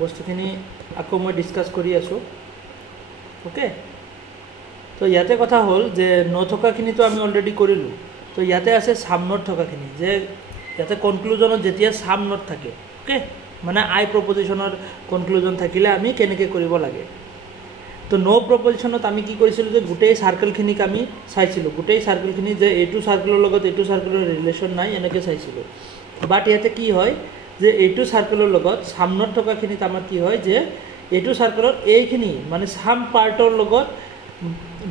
বস্তুখিনি আকৌ মই ডিছকাছ কৰি আছোঁ ওকে। তো ইয়াতে কথা হ'ল যে নথকাখিনিতো আমি অলৰেডি কৰিলোঁ। তো ইয়াতে আছে ছাম নট থকাখিনি, যে ইয়াতে কনক্লুজনত যেতিয়া ছাম নট থাকে ওকে, মানে আই প্ৰপজিশ্যনৰ কনক্লুজন থাকিলে আমি কেনেকৈ কৰিব লাগে। তো ন' প্ৰপজিশ্যনত আমি কি কৰিছিলোঁ যে গোটেই চাৰ্কেলখিনিক আমি চাইছিলোঁ, গোটেই চাৰ্কেলখিনি যে এইটো চাৰ্কেলৰ লগত এইটো চাৰ্কেলৰ ৰিলেশ্যন নাই এনেকৈ চাইছিলোঁ। বাট ইয়াতে কি হয় যে এইটো চাৰ্কেলৰ লগত ছাম নট থকাখিনিত আমাৰ কি হয় যে এইটো চাৰ্কেলত এইখিনি মানে ছাম পাৰ্টৰ লগত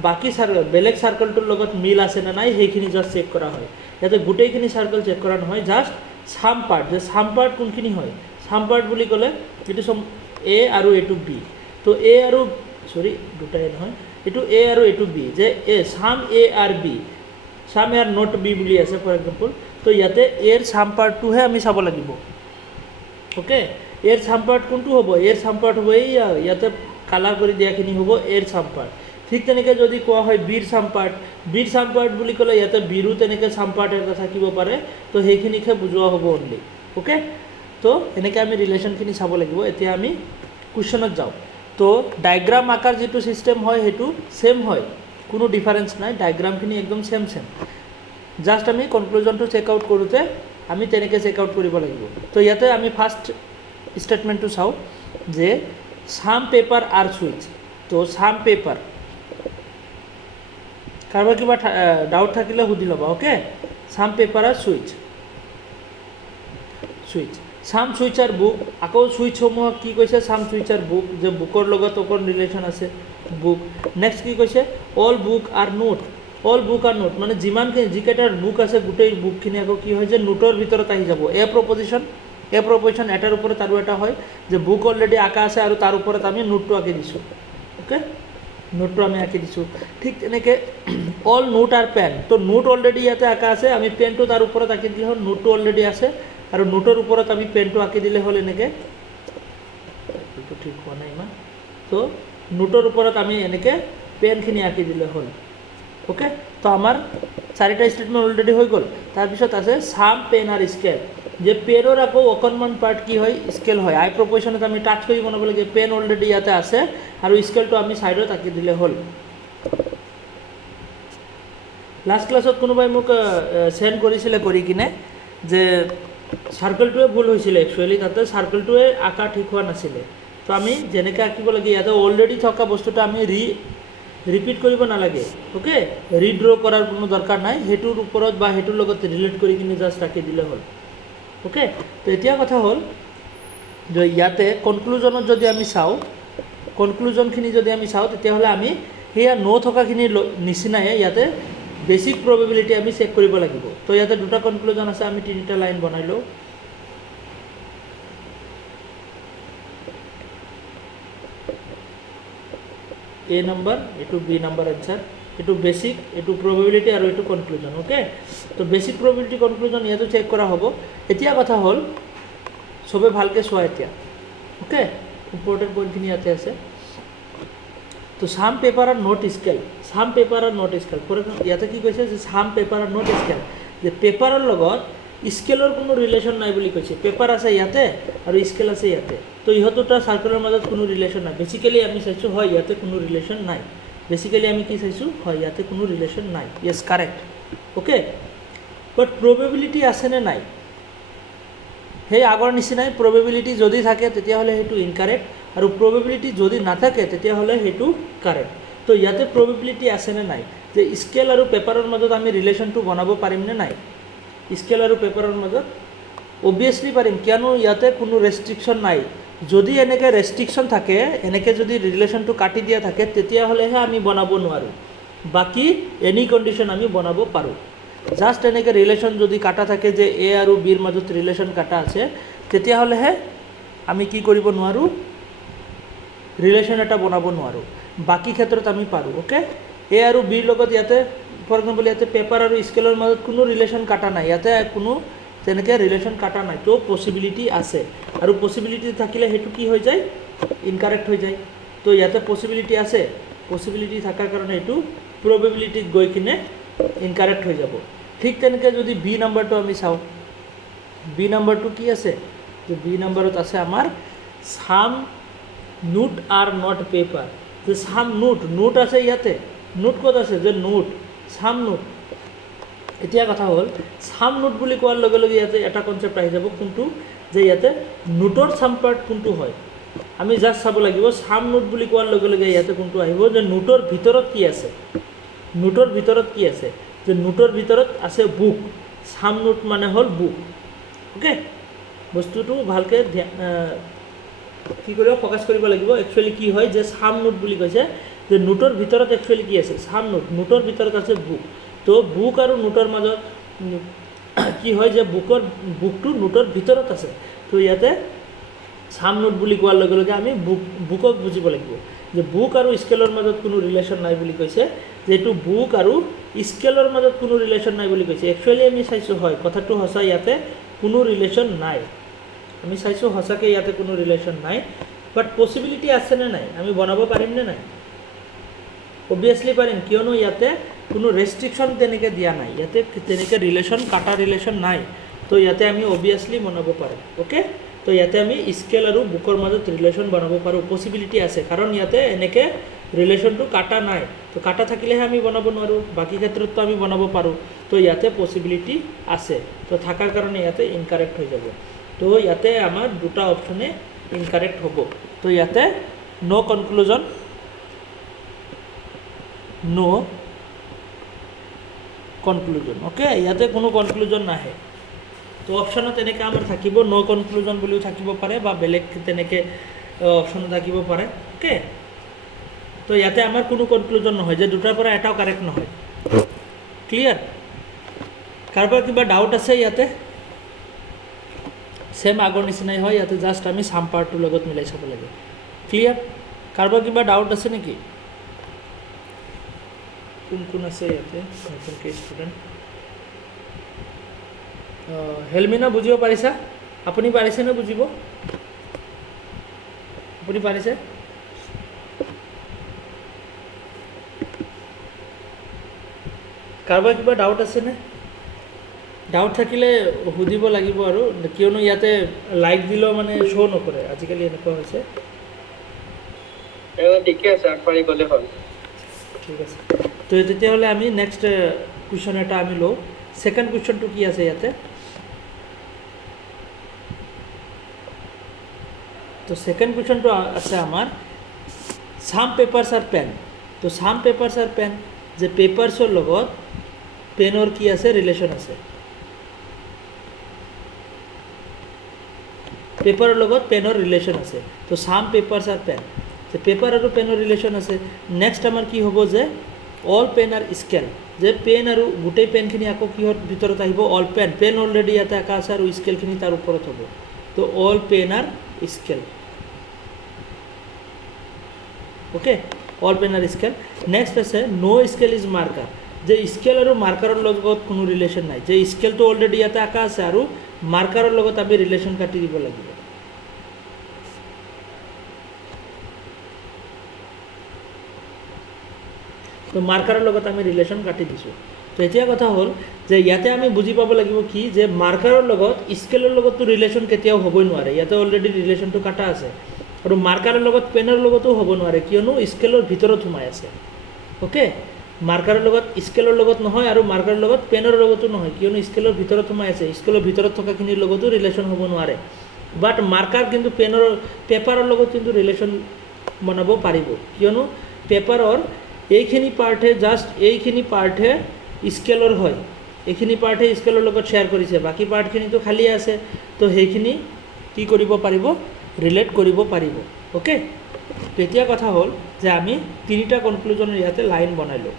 বাকী বেলেগ চাৰ্কেলটোৰ লগত মিল আছে নে নাই সেইখিনি জাষ্ট চেক কৰা হয়। ইয়াতে গোটেইখিনি চাৰ্কেল চেক কৰা নহয়, জাষ্ট ছাম পাৰ্ট, যে ছাম পাৰ্ট কোনখিনি হয়। ছাম পাৰ্ট বুলি ক'লে এইটো চব এ আৰু এইটো বি, তো এ আৰু দুটাই নহয়, এইটো এ আৰু এইটো বি, যে এ ছাম এ আৰু বি, ছাম এ আৰু নট বি বুলি আছে ফৰ এক্সাম্পল। তো ইয়াতে এৰ ছাম পাৰ্টটোহে আমি চাব লাগিব ওকে। এৰ ছাম পাৰ্ট কোনটো হ'ব, এৰ ছাম পাৰ্ট হ'ব এই ইয়াতে কালাৰ কৰি দিয়াখিনি হ'ব এৰ ছাম পাৰ্ট। ঠিক তেনেকৈ যদি কোৱা হয় বিৰ ছাম পাৰ্ট, বিৰ ছাম পাৰ্ট বুলি ক'লে ইয়াতে বিৰো তেনেকৈ ছাম পাৰ্ট এটা থাকিব পাৰে, তো সেইখিনিকহে বুজোৱা হ'ব অনলি ওকে। তো এনেকৈ আমি ৰিলেশ্যনখিনি চাব লাগিব। এতিয়া আমি কুৱেশ্যনত যাওঁ। তো ডায়েগ্ৰাম আকাৰ যিটো ছিষ্টেম হয় সেইটো ছেম হয়, কোনো ডিফাৰেঞ্চ নাই, ডায়েগ্ৰামখিনি একদম ছেম। জাষ্ট আমি কনক্লুজনটো চেক আউট কৰোঁতে আমি তেনেকৈ চেক আউট কৰিব লাগিব। তো ইয়াতে আমি ফাৰ্ষ্ট ষ্টেটমেণ্টটো চাওঁ যে ছাম পেপাৰ আৰ সুইচ। তো ছাম পেপাৰ, কাৰোবাৰ কিবা ডাউট থাকিলে সুধি ল'বা okay. Some paper are switch, some switch are book. আকৌ সুইচসমূহক কি কৈছে, ছাম সুইচ আৰ বুক, যে বুকৰ লগত অকণ ৰিলেশ্যন আছে বুক। নেক্সট কি কৈছে, all book R note, all book R note, মানে যিমানখিনি যিকেইটাৰ বুক আছে গোটেই বুকখিনি আকৌ কি হয় যে নোটৰ ভিতৰত আহি যাব। এ প্ৰপজিশ্যন এটাৰ ওপৰত আৰু এটা হয়, যে বুক অলৰেডি আঁকা আছে আৰু তাৰ ওপৰত আমি নোটটো আঁকি দিছোঁ ওকে, নোটটো আমি আঁকি দিছোঁ। ঠিক তেনেকৈ অল নোট আৰ পেন, তো নোট অলৰেডি ইয়াতে আঁকা আছে, আমি পেনটো তাৰ ওপৰত আঁকি দিলে হ'ল, নোটটো অলৰেডি আছে আৰু নোটৰ ওপৰত আমি পেনটো আঁকি দিলে হ'ল এনেকৈ। এইটো ঠিক হোৱা নাই ইমান। তো নোটৰ ওপৰত আমি এনেকৈ পেনখিনি আঁকি দিলে হ'ল ওকে। তো আমাৰ চাৰিটা ষ্টেটমেণ্ট অলৰেডি হৈ গ'ল। তাৰপিছত আছে ছাম পেন আৰু স্কেল, যে পেনৰ আকৌ অকণমান পাৰ্ট কি হয় স্কেল হয়। আই প্ৰপজিশ্যনত আমি টাচ কৰি বনাব লাগে, পেন অলৰেডি ইয়াতে আছে আৰু স্কেলটো আমি ছাইডত আঁকি দিলে হ'ল। লাষ্ট ক্লাছত কোনোবাই মোক চেণ্ড কৰিছিলে কৰি কিনে যে চাৰ্কেলটোৱে ভুল হৈছিলে, একচুৱেলি তাতে চাৰ্কেলটোৱে আঁকা ঠিক হোৱা নাছিলে। তো আমি যেনেকৈ আঁকিব লাগে ইয়াতে অলৰেডি থকা বস্তুটো আমি ৰিপিট কৰিব নালাগে ওকে, ৰিড্ৰ কৰাৰ কোনো দৰকাৰ নাই, সেইটোৰ ওপৰত বা সেইটোৰ লগত ৰিলেট কৰি কিনে জাষ্ট আঁকি দিলে হ'ল ওকে। তো এতিয়া কথা হ'ল যে ইয়াতে কনক্লুজনত যদি আমি চাওঁ, কনক্লুজনখিনি যদি আমি চাওঁ তেতিয়াহ'লে আমি সেয়া থকাখিনিৰ নিচিনাই ইয়াতে বেছিক প্ৰবেবিলিটি আমি চেক কৰিব লাগিব। তো ইয়াতে দুটা কনক্লুজন আছে, আমি তিনিটা লাইন বনাই লওঁ। এ নম্বৰ, এইটো বি নম্বৰ এনচাৰ, এইটো বেছিক, এইটো প্ৰবেবিলিটি আৰু এইটো কনক্লুজন ওকে। তো বেছিক প্ৰবেবিলিটি কনক্লুজন ইয়াতো চেক কৰা হ'ব। এতিয়া কথা হ'ল চবে ভালকৈ চোৱা এতিয়া ওকে, ইম্পৰ্টেণ্ট পইণ্টখিনি ইয়াতে আছে। তো ছাম পেপাৰ আৰু নট স্কেল, ছাম পেপাৰ আৰু নট স্কেল, ফৰ এক্সাম্পল ইয়াতে কি কৈছে যে ছাম পেপাৰ আৰু নট স্কেল, যে পেপাৰৰ লগত স্কেলৰ কোনো ৰিলেশ্যন নাই বুলি কৈছে। পেপাৰ আছে ইয়াতে আৰু স্কেল আছে ইয়াতে, তো ইহঁত দুটা চাৰ্কেলৰ মাজত কোনো ৰিলেশ্যন নাই। বেচিকেলি আমি চাইছোঁ হয় ইয়াতে কোনো ৰিলেশ্যন নাই, বেচিকেলি আমি কি চাইছোঁ হয় ইয়াতে কোনো ৰিলেশ্যন নাই, য়েছ কাৰেক্ট ওকে। বাট প্ৰবেবিলিটি আছেনে নাই, সেই আগৰ নিচিনাই প্ৰবেবিলিটি যদি থাকে তেতিয়াহ'লে সেইটো ইনকাৰেক্ট, আৰু প্ৰবেবিলিটি যদি নাথাকে তেতিয়াহ'লে সেইটো কাৰেক্ট। তো ইয়াতে প্ৰবেবিলিটি আছেনে নাই, যে স্কেল আৰু পেপাৰৰ মাজত আমি ৰিলেশ্যনটো বনাব পাৰিমনে নাই। স্কেল আৰু পেপাৰৰ মাজত অবভিয়াছলি পাৰিম, কিয়নো ইয়াতে কোনো ৰেষ্ট্ৰিকশ্যন নাই। যদি এনেকৈ ৰেষ্ট্ৰিকশ্যন থাকে, এনেকৈ যদি ৰিলেশ্যনটো কাটি দিয়া থাকে তেতিয়াহ'লেহে আমি বনাব নোৱাৰোঁ, বাকী এনি কণ্ডিশ্যন আমি বনাব পাৰোঁ। জাষ্ট এনেকৈ ৰিলেশ্যন যদি কাটা থাকে যে এ আৰু বিৰ মাজত ৰিলেশ্যন কাটা আছে তেতিয়াহ'লেহে আমি কি কৰিব নোৱাৰোঁ, ৰিলেশ্যন এটা বনাব নোৱাৰোঁ, বাকী ক্ষেত্ৰত আমি পাৰোঁ ওকে। এ আৰু বিৰ লগত ইয়াতে ফৰ এক্সাম্পল ইয়াতে পেপাৰ আৰু স্কেলৰ মাজত কোনো ৰিলেশ্যন কাটা নাই, ইয়াতে কোনো তেনেকৈ ৰিলেশ্যন কাটা নাই, তো পচিবিলিটি আছে, আৰু পচিবিলিটি থাকিলে সেইটো কি হৈ যায় ইনকাৰেক্ট হৈ যায়। তো ইয়াতে পচিবিলিটি আছে, পচিবিলিটি থকাৰ কাৰণে এইটো প্ৰবেবিলিটিত গৈ কিনে ইনকাৰেক্ট হৈ যাব। ঠিক তেনেকৈ যদি বি নাম্বাৰটো আমি চাওঁ, বি নাম্বাৰটো কি আছে, যে বি নাম্বাৰত আছে আমাৰ সাম নোট আর নট পেপার, যে সাম নোট, নোট আছে ইয়াতে, নোট ক'ত আছে, যে নোট, সাম নোট। এতিয়া কথা হ'ল সাম নোট বুলি কোৱাৰ লগে লগে ইয়াতে এটা কনচেপ্ট আহি যাব, কোনটো, যে ইয়াতে নোটৰ সাম পাৰ্ট কোনটো হয়। আমি জাষ্ট চাব লাগিব সাম নোট বুলি কোৱাৰ লগে লগে ইয়াতে কোনটো আহিব, যে নোটৰ ভিতৰত কি আছে, নোটৰ ভিতৰত কি আছে, যে নোটৰ ভিতৰত আছে বুক, সাম নোট মানে হ'ল বুক। অ'কে, বস্তুটো ভালকৈ কি কৰিব, ফ'কাছ কৰিব লাগিব। একচুৱেলি কি হয়, যে সাম নোট বুলি কৈছে, যে নোটৰ ভিতৰত একচুৱেলি কি আছে, সাম নোট, নোটৰ ভিতৰত আছে বুক। তো বুক আৰু নোটৰ মাজত কি হয়, যে বুকটো নোটৰ ভিতৰত আছে। তো ইয়াতে সাম নোট বুলি কোৱাৰ লগে লগে আমি বুকক বুজিব লাগিব, যে বুক আৰু স্কেলৰ মাজত কোনো ৰিলেশ্যন নাই বুলি কৈছে, যে এইটো বুক আৰু স্কেলৰ মাজত কোনো ৰিলেশ্যন নাই বুলি কৈছে। একচুৱেলি আমি চাইছোঁ, হয় কথাটো সঁচা, ইয়াতে কোনো ৰিলেশ্যন নাই, আমি চাইছোঁ সঁচাকৈ ইয়াতে কোনো ৰিলেশ্যন নাই। বাট পচিবিলিটি আছেনে নাই, আমি বনাব পাৰিমনে নাই? অবভিয়াছলি পাৰিম, কিয়নো ইয়াতে কোনো ৰেষ্ট্ৰিকশ্যন তেনেকৈ দিয়া নাই, ইয়াতে তেনেকৈ ৰিলেশ্যন, কাটা ৰিলেশ্যন নাই। তো ইয়াতে আমি অবভিয়াছলি বনাব পাৰোঁ। অ'কে, তো ইয়াতে আমি স্কেল আৰু বুকৰ মাজত ৰিলেশ্যন বনাব পাৰোঁ, পচিবিলিটি আছে, কাৰণ ইয়াতে এনেকৈ ৰিলেশ্যনটো কাটা নাই। তো কাটা থাকিলেহে আমি বনাব নোৱাৰোঁ, বাকী ক্ষেত্ৰততো আমি বনাব পাৰোঁ। তো ইয়াতে পচিবিলিটি আছে, তো থকাৰ কাৰণে ইয়াতে ইনকাৰেক্ট হৈ যাব। তো ইয়াতে আমাৰ দুটা অপশ্যনে ইনকাৰেক্ট হ'ব। তো ইয়াতে নো কনক্লুজন, নো কনক্লুজন। অ'কে, ইয়াতে কোনো কনক্লুজন নাহে। তো অপশ্যনত এনেকৈ আমাৰ থাকিব, নো কনক্লুজন বুলিও থাকিব পাৰে, বা বেলেগ তেনেকৈ অপশ্যন থাকিব পাৰে। অ'কে, তো ইয়াতে আমাৰ কোনো কনক্লুজন নহয়, যে দুটাৰ পৰা এটাও কাৰেক্ট নহয়। ক্লিয়াৰ? কাৰোবাৰ কিবা ডাউট আছে ইয়াতে? ছেম আগৰ নিচিনাই হয়, ইয়াতে জাষ্ট আমি সাম পাৰ্টটোৰ লগত মিলাই চাব লাগে। ক্লিয়াৰ? কাৰোবাৰ কিবা ডাউট আছে নেকি? কোন কোন আছে ইয়াতে নতুনকৈ ষ্টুডেণ্ট? হেলমিনা বুজিব পাৰিছা? আপুনি পাৰিছেনে বুজিব? আপুনি পাৰিছে? কাৰোবাৰ কিবা ডাউট আছেনে? ডাউট থাকিলে সুধিব লাগিব, আৰু কিয়নো ইয়াতে লাইক দিলেও মানে শ্ব' নকৰে, আজিকালি এনেকুৱা হৈছে। ঠিকে আছে, আগবাঢ়ি গ'লে হ'ল। ঠিক আছে, তো তেতিয়াহ'লে আমি নেক্সট কুৱেশ্যন এটা আমি লওঁ। ছেকেণ্ড কুৱেশ্যনটো কি আছে ইয়াতে? তো ছেকেণ্ড কুৱেশ্যনটো আছে আমাৰ সাম পেপাৰ্ছ আৰু পেন। তো সাম পেপাৰ্ছ আৰু পেন, যে পেপাৰ্ছৰ লগত পেনৰ কি আছে, ৰিলেশ্যন আছে। পেপাৰৰ লগত পেনৰ ৰিলেশ্যন আছে। তো সাম পেপাৰ্ছ আৰু পেন, যে পেপাৰ আৰু পেনৰ ৰিলেশ্যন আছে। নেক্সট আমাৰ কি হ'ব, যে অল পেন আৰু স্কেল, যে পেন আৰু গোটেই পেনখিনি আকৌ কিহৰ ভিতৰত আহিব, অল পেন। পেন অলৰেডি ইয়াতে আঁকা আছে আৰু স্কেলখিনি তাৰ ওপৰত হ'ব। তো অল পেন আৰু স্কেল। অ'কে, অল পেন আৰু স্কেল। নেক্সট আছে নো স্কেল ইজ মাৰ্কাৰ, যে স্কেল আৰু মাৰ্কাৰৰ লগত কোনো ৰিলেশ্যন নাই, যে স্কেলটো অলৰেডি ইয়াতে আঁকা আছে আৰু মাৰ্কাৰৰ লগত আমি ৰিলেশ্যন কাটি দিব লাগিব। তো মাৰ্কাৰৰ লগত আমি ৰিলেশ্যন কাটি দিছোঁ। তো এতিয়া কথা হ'ল, যে ইয়াতে আমি বুজি পাব লাগিব কি, যে মাৰ্কাৰৰ লগত স্কেলৰ লগততো ৰিলেশ্যন কেতিয়াও হ'বই নোৱাৰে, ইয়াতে অলৰেডি ৰিলেশ্যনটো কাটা আছে। আৰু মাৰ্কাৰৰ লগত পেনৰ লগতো হ'ব নোৱাৰে, কিয়নো স্কেলৰ ভিতৰত সোমাই আছে। অ'কে, মাৰ্কাৰৰ লগত স্কেলৰ লগত নহয়, আৰু মাৰ্কাৰৰ লগত পেনৰ লগতো নহয়, কিয়নো স্কেলৰ ভিতৰত সোমাই আছে। স্কেলৰ ভিতৰত থকাখিনিৰ লগতো ৰিলেশ্যন হ'ব নোৱাৰে। বাট মাৰ্কাৰ কিন্তু পেপাৰৰ লগত কিন্তু ৰিলেশ্যন বনাব পাৰিব, কিয়নো পেপাৰৰ এইখিনি পাৰ্টহে, জাষ্ট এইখিনি পাৰ্টহে স্কেলৰ হয়, এইখিনি পাৰ্টহে স্কেলৰ লগত শ্বেয়াৰ কৰিছে, বাকী পাৰ্টখিনিতো খালী আছে। তো সেইখিনি কি কৰিব পাৰিব, ৰিলেট কৰিব পাৰিব। অ'কে, তো এতিয়া কথা হ'ল, যে আমি তিনিটা কনক্লুজনৰ ইয়াতে লাইন বনালোঁ।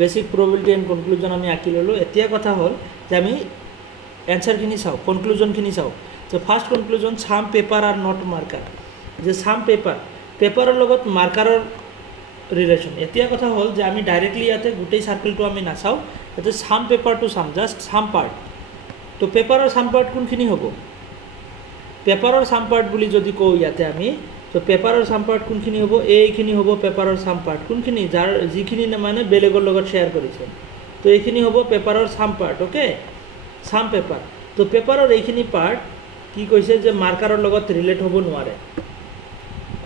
বেসিক প্রবাবিলিটি এণ্ড কনক্লুজন আমি আঁকি ল'লোঁ। এতিয়া কথা হ'ল যে আমি এনচাৰখিনি চাওঁ, কনক্লুজনখিনি চাওঁ। যে first conclusion, sum paper are not marker, যে সাম পেপাৰৰ লগত মাৰ্কাৰৰ ৰিলেশ্যন। এতিয়া কথা হ'ল যে আমি ডাইৰেক্টলি ইয়াতে গোটেই চাৰ্কেলটো আমি নাচাওঁ, ইয়াতে সাম পেপাৰটো চাম, জাষ্ট সাম পাৰ্ট। তো পেপাৰৰ সাম পাৰ্ট কোনখিনি হ'ব, পেপাৰৰ ছাম পাৰ্ট বুলি যদি কওঁ ইয়াতে আমি, তো পেপাৰৰ ছাম পাৰ্ট কোনখিনি হ'ব? এইখিনি হ'ব পেপাৰৰ ছাম পাৰ্ট। কোনখিনি? যিখিনি মানে বেলেগৰ লগত শ্বেয়াৰ কৰিছে। তো এইখিনি হ'ব পেপাৰৰ some part. Okay, some paper. তো পেপাৰৰ এইখিনি পাৰ্ট কি কৈছে যে মাৰ্কাৰৰ লগত ৰিলেট হ'ব নোৱাৰে।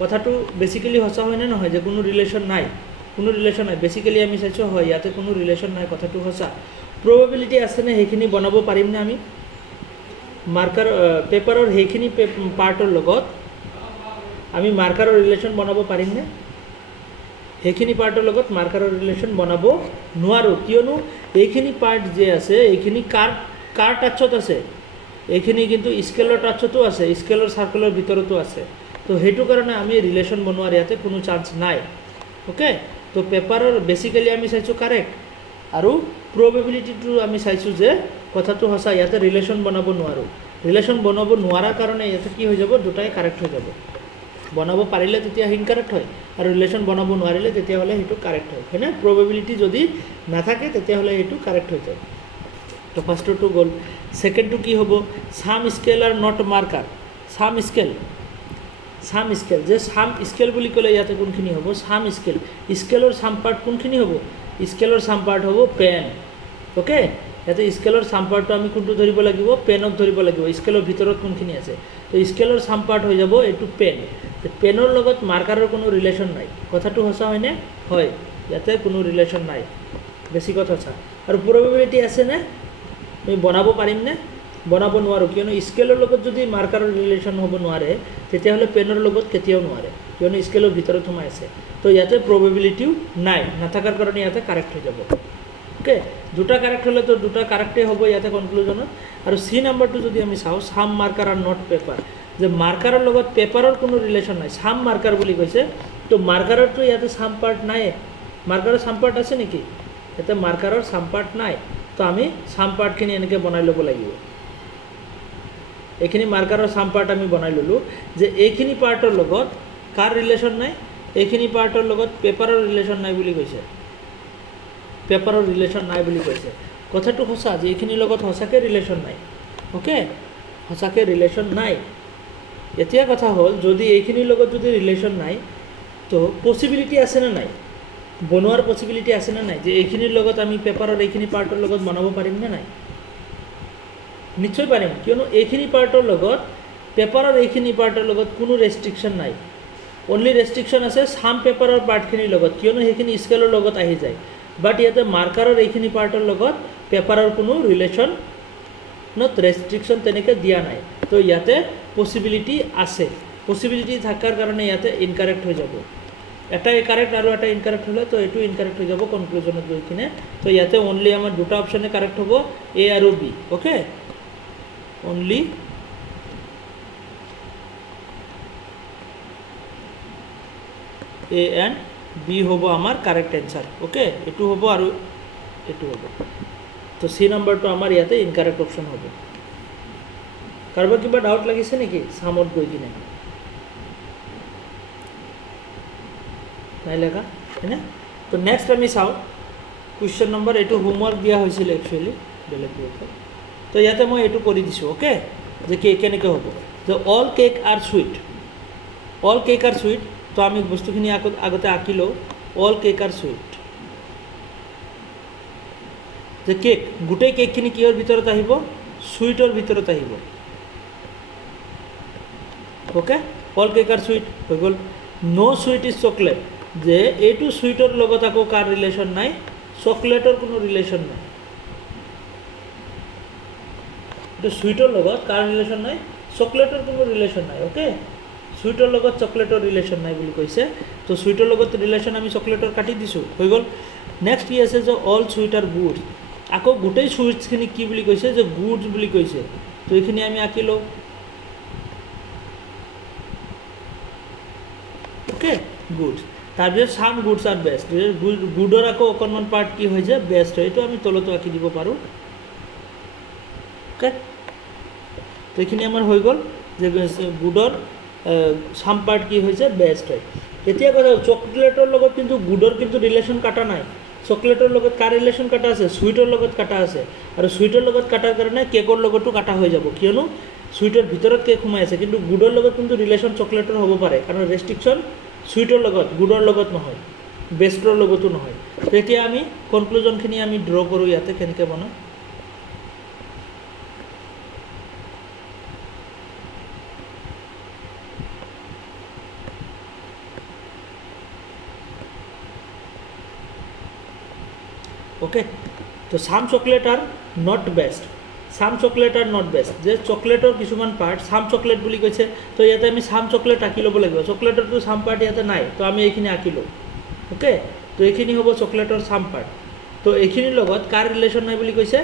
কথাটো বেচিকেলি সঁচা হয়নে নহয় যে কোনো ৰিলেশ্যন নাই? কোনো ৰিলেশ্যন নাই। বেচিকেলি আমি চাইছোঁ হয় ইয়াতে কোনো ৰিলেশ্যন নাই, কথাটো সঁচা। প্ৰবেবিলিটি আছেনে সেইখিনি বনাব পাৰিমনে আমি? পেপাৰৰ সেইখিনি পাৰ্টৰ লগত আমি মাৰ্কাৰৰ ৰিলেশ্যন বনাব পাৰিমনে? সেইখিনি পাৰ্টৰ লগত মাৰ্কাৰৰ ৰিলেশ্যন বনাব নোৱাৰোঁ। কিয়নো এইখিনি পাৰ্ট যে আছে এইখিনি কাৰ টাচত আছে? এইখিনি কিন্তু স্কেলৰ টাচতো আছে, স্কেলৰ চাৰ্কলৰ ভিতৰতো আছে। তো সেইটো কাৰণে আমি ৰিলেশ্যন বনোৱাৰ ইয়াতে কোনো চান্স নাই। অ'কে, তো পেপাৰৰ বেচিকেলি আমি চাইছোঁ কাৰেক্ট, আৰু প্ৰবেবিলিটিটো আমি চাইছোঁ যে কথাটো সঁচা, ইয়াতে ৰিলেশ্যন বনাব নোৱাৰোঁ। ৰিলেশ্যন বনাব নোৱাৰাৰ কাৰণে ইয়াতে কি হৈ যাব? দুটাই কাৰেক্ট হৈ যাব। বনাব পাৰিলে তেতিয়া ইনকাৰেক্ট হয়, আৰু ৰিলেশ্যন বনাব নোৱাৰিলে তেতিয়াহ'লে সেইটো কাৰেক্ট হয়, হয়নে? প্ৰবেবিলিটি যদি নাথাকে তেতিয়াহ'লে সেইটো কাৰেক্ট হৈ যায়। তো ফাৰ্ষ্টটো গ'ল। ছেকেণ্ডটো কি হ'ব? ছাম স্কেল আৰু নট মাৰ্কাৰ। ছাম স্কেল যে ছাম স্কেল বুলি ক'লে ইয়াতে কোনখিনি হ'ব? ছাম স্কেলৰ ছাম পাৰ্ট কোনখিনি হ'ব? স্কেলৰ ছাম পাৰ্ট হ'ব পেন। অ'কে, ইয়াতে স্কেলৰ ছাম পাৰ্টটো আমি কোনটো ধৰিব লাগিব? পেনক ধৰিব লাগিব। স্কেলৰ ভিতৰত কোনখিনি আছে? তো স্কেলৰ ছাম পাৰ্ট হৈ যাব এইটো পেন। পেনৰ লগত মাৰ্কাৰৰ কোনো ৰিলেশ্যন নাই। কথাটো সঁচা হয়নে? হয়, ইয়াতে কোনো ৰিলেশ্যন নাই, বেছিকত সঁচা। আৰু প্ৰবেবিলিটি আছেনে? আমি বনাব পাৰিমনে? বনাব নোৱাৰোঁ। কিয়নো স্কেলৰ লগত যদি মাৰ্কাৰৰ ৰিলেশ্যন হ'ব নোৱাৰে তেতিয়াহ'লে পেনৰ লগত কেতিয়াও নোৱাৰে, কিয়নো স্কেলৰ ভিতৰত সোমাই আছে। তো ইয়াতে প্ৰবেবিলিটিও নাই, নাথাকাৰ কাৰণে ইয়াতে কাৰেক্ট হৈ যাব। অ'কে, দুটা কাৰেক্ট হ'লে তো দুটা কাৰেক্টেই হ'ব ইয়াতে কনক্লুজনত। আৰু চি নাম্বাৰটো যদি আমি চাওঁ, ছাম মাৰ্কাৰ আৰু নট পেপাৰ, যে মাৰ্কাৰৰ লগত পেপাৰৰ কোনো ৰিলেশ্যন নাই। ছাম মাৰ্কাৰ বুলি কৈছে, তো মাৰ্কাৰৰতো ইয়াতে ছাম পাৰ্ট নাই। মাৰ্কাৰৰ ছাম পাৰ্ট আছে নেকি? ইয়াতে মাৰ্কাৰৰ ছাম পাৰ্ট নাই। তো আমি ছাম পাৰ্টখিনি এনেকৈ বনাই ল'ব লাগিব। এইখিনি মাৰ্কাৰৰ ছাম পাৰ্ট আমি বনাই ল'লোঁ, যে এইখিনি পাৰ্টৰ লগত কাৰ ৰিলেশ্যন নাই? এইখিনি পাৰ্টৰ লগত পেপাৰৰ ৰিলেশ্যন নাই বুলি কৈছে। পেপাৰৰ ৰিলেশ্যন নাই বুলি কৈছে। কথাটো সঁচা যে এইখিনিৰ লগত সঁচাকৈ ৰিলেশ্যন নাই। অ'কে, সঁচাকৈ ৰিলেশ্যন নাই। এতিয়া কথা হ'ল, যদি এইখিনিৰ লগত যদি ৰিলেশ্যন নাই, তো পচিবিলিটি আছেনে নাই? বনোৱাৰ পচিবিলিটি আছেনে নাই? যে এইখিনিৰ লগত আমি পেপাৰৰ এইখিনি পাৰ্টৰ লগত বনাব পাৰিমনে নাই? নিশ্চয় পাৰিম, কিয়নো এইখিনি পাৰ্টৰ লগত পেপাৰৰ এইখিনি পাৰ্টৰ লগত কোনো ৰেষ্ট্ৰিকশ্যন নাই। অনলি ৰেষ্ট্ৰিকশ্যন আছে ছাম পেপাৰৰ পাৰ্টখিনিৰ লগত, কিয়নো সেইখিনি স্কেলৰ লগত আহি যায়। বাট ইয়াতে মাৰ্কাৰৰ এইখিনি পাৰ্টৰ লগত পেপাৰৰ কোনো ৰিলেশ্যনত ৰেষ্ট্ৰিকশ্যন তেনেকৈ দিয়া নাই। তো ইয়াতে পচিবিলিটি আছে। পচিবিলিটি থকাৰ কাৰণে ইয়াতে ইনকাৰেক্ট হৈ যাব। এটা কাৰেক্ট আৰু এটা ইনকাৰেক্ট হ'লে তো এইটো ইনকাৰেক্ট হৈ যাব কনক্লুজনত গৈ কিনে। তো ইয়াতে অনলি আমাৰ দুটা অপশ্যনে কাৰেক্ট হ'ব, এ আৰু B. Okay, only A and B হ'ব আমাৰ কাৰেক্ট এনচাৰ। অ'কে, এইটো হ'ব আৰু এইটো হ'ব। তো চি নম্বৰটো আমাৰ ইয়াতে ইনকাৰেক্ট অপশ্যন হ'ব। কাৰোবাৰ কিবা ডাউট লাগিছে নেকি ছামত গৈ কিনে? নাই লগা, হয়নে? তো নেক্সট আমি চাওঁ কুৱেশ্যন নম্বৰ। এইটো হোমৱৰ্ক দিয়া হৈছিল একচুৱেলি বেলেগ গ্ৰুপত। তো ইয়াতে মই এইটো কৰি দিছোঁ। অ'কে, যে কেনেকৈ হ'ব, যে all cake are sweet. All cake are sweet. তো আমি বস্তুখিনি আগতে আঁকি লওঁ। অল কেক আৰ চুইট, যে কেক, গোটেই কেকখিনি কিহৰ ভিতৰত আহিব? চুইটৰ ভিতৰত আহিব। Okay, all cake are sweet হৈ গ'ল। ন' চুইট ইজ চকলেট, যে এইটো চুইটৰ লগত আকৌ কাৰ ৰিলেশ্যন নাই? চকলেটৰ কোনো ৰিলেশ্যন নাই। এইটো চুইটৰ লগত কাৰ ৰিলেশ্যন নাই? চকলেটৰ কোনো ৰিলেশ্যন নাই। অ'কে, চুইটৰ লগত চকলেটৰ ৰিলেশ্যন নাই বুলি কৈছে। তো চুইটৰ লগত ৰিলেশ্যন আমি চকলেটৰ কাটি দিছোঁ, হৈ গ'ল। নেক্সট কি আছে, যে অল চুইট আৰ গুডছ। আকৌ গোটেই চুইটছখিনি কি বুলি কৈছে? যে গুডছ বুলি কৈছে। তো এইখিনি আমি আঁকি লওঁ। Okay, goods. তাৰপিছত ছাম গুডছ আৰ বেষ্ট। গুডৰ আকৌ অকণমান পাৰ্ট কি হৈ যায়? বেষ্ট হয়। এইটো আমি তলতো আঁকি দিব পাৰোঁ। অ'কে, তো এইখিনি আমাৰ হৈ গ'ল, যে গুডৰ ছাম পাৰ্ট কি হৈছে? বেষ্ট হয়। এতিয়া কথা হ'ল, চকলেটৰ লগত কিন্তু গুডৰ কিন্তু ৰিলেশ্যন কাটা নাই। চকলেটৰ লগত কাৰ ৰিলেশ্যন কাটা আছে? চুইটৰ লগত কাটা আছে। আৰু চুইটৰ লগত কাটাৰ কাৰণে কেকৰ লগতো কাটা হৈ যাব, কিয়নো সুইটৰ ভিতৰত কেক সোমাই আছে, কিন্তু গুডৰ লগত কিন্তু ৰিলেশ্যন চকলেটৰ হ'ব পাৰে, কাৰণ ৰেষ্ট্ৰিকশ্যন সুইটৰ লগত, গুডৰ লগত নহয়, বেষ্টৰ লগতো নহয়। তো এতিয়া আমি কনক্লুজনখিনি আমি ড্ৰ কৰোঁ ইয়াতে কেনেকৈ বনাওঁ। ओके, तो some chocolate are not best, some chocolate are not best, जे चॉकलेटर किछुमान पार्ट साम चॉकलेट বুলি কৈছে, তো ইয়াতে আমি সাম চকলেট আঁকি ল'ব লাগিব। চকলেটৰটো সাম পাৰ্ট ইয়াতে নাই, তো আমি এইখিনি আঁকিলোঁ। ওকে, তো এইখিনি হ'ব চকলেটৰ সাম পাৰ্ট। তো এইখিনিৰ লগত কাৰ ৰিলেশ্যন নাই বুলি কৈছে,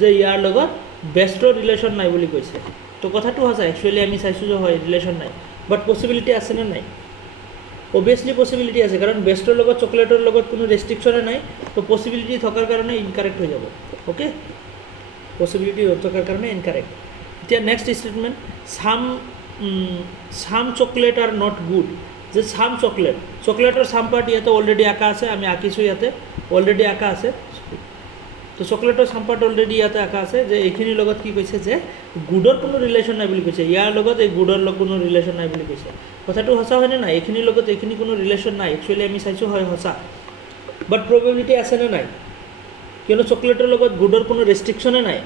যে ইয়াৰ লগত বেষ্টৰ ৰিলেশ্যন নাই বুলি কৈছে। তো কথাটো সঁচা, একচুৱেলি আমি চাইছোঁ যে হয় ৰিলেশ্যন নাই, বাট পচিবিলিটি আছেনে নাই? অবভিয়াছলি পচিবিলিটি আছে, কাৰণ বেষ্টৰ লগত চকলেটৰ লগত কোনো ৰেষ্ট্ৰিকশ্যনে নাই, তো পচিবিলিটি থকাৰ কাৰণে ইনকাৰেক্ট হৈ যাব। ওকে, পচিবিলিটি থকাৰ কাৰণে ইনকাৰেক্ট। এতিয়া next statement, sum chocolate are not good, যে সাম চকলেট, চকলেটৰ সাম পাৰ্ট ইয়াতে অলৰেডি আঁকা আছে, আমি আঁকিছোঁ ইয়াতে অলৰেডি আঁকা আছে। তো চকলেটৰ সাম পাৰ্ট অলৰেডি ইয়াতে আঁকা আছে, যে এইখিনিৰ লগত কি কৈছে যে গুডৰ কোনো ৰিলেশ্যন নাই বুলি কৈছে, ইয়াৰ লগত এই গুডৰ লগত কোনো ৰিলেশ্যন নাই বুলি কৈছে। কথাটো সঁচা হয়নে নাই? এইখিনিৰ লগত এইখিনি কোনো ৰিলেশ্যন নাই, একচুৱেলি আমি চাইছোঁ হয় সঁচা, বাট প্ৰবেবিলিটি আছেনে নাই? কিয়নো চকলেটৰ লগত গুডৰ কোনো ৰেষ্ট্ৰিকশ্যনে নাই,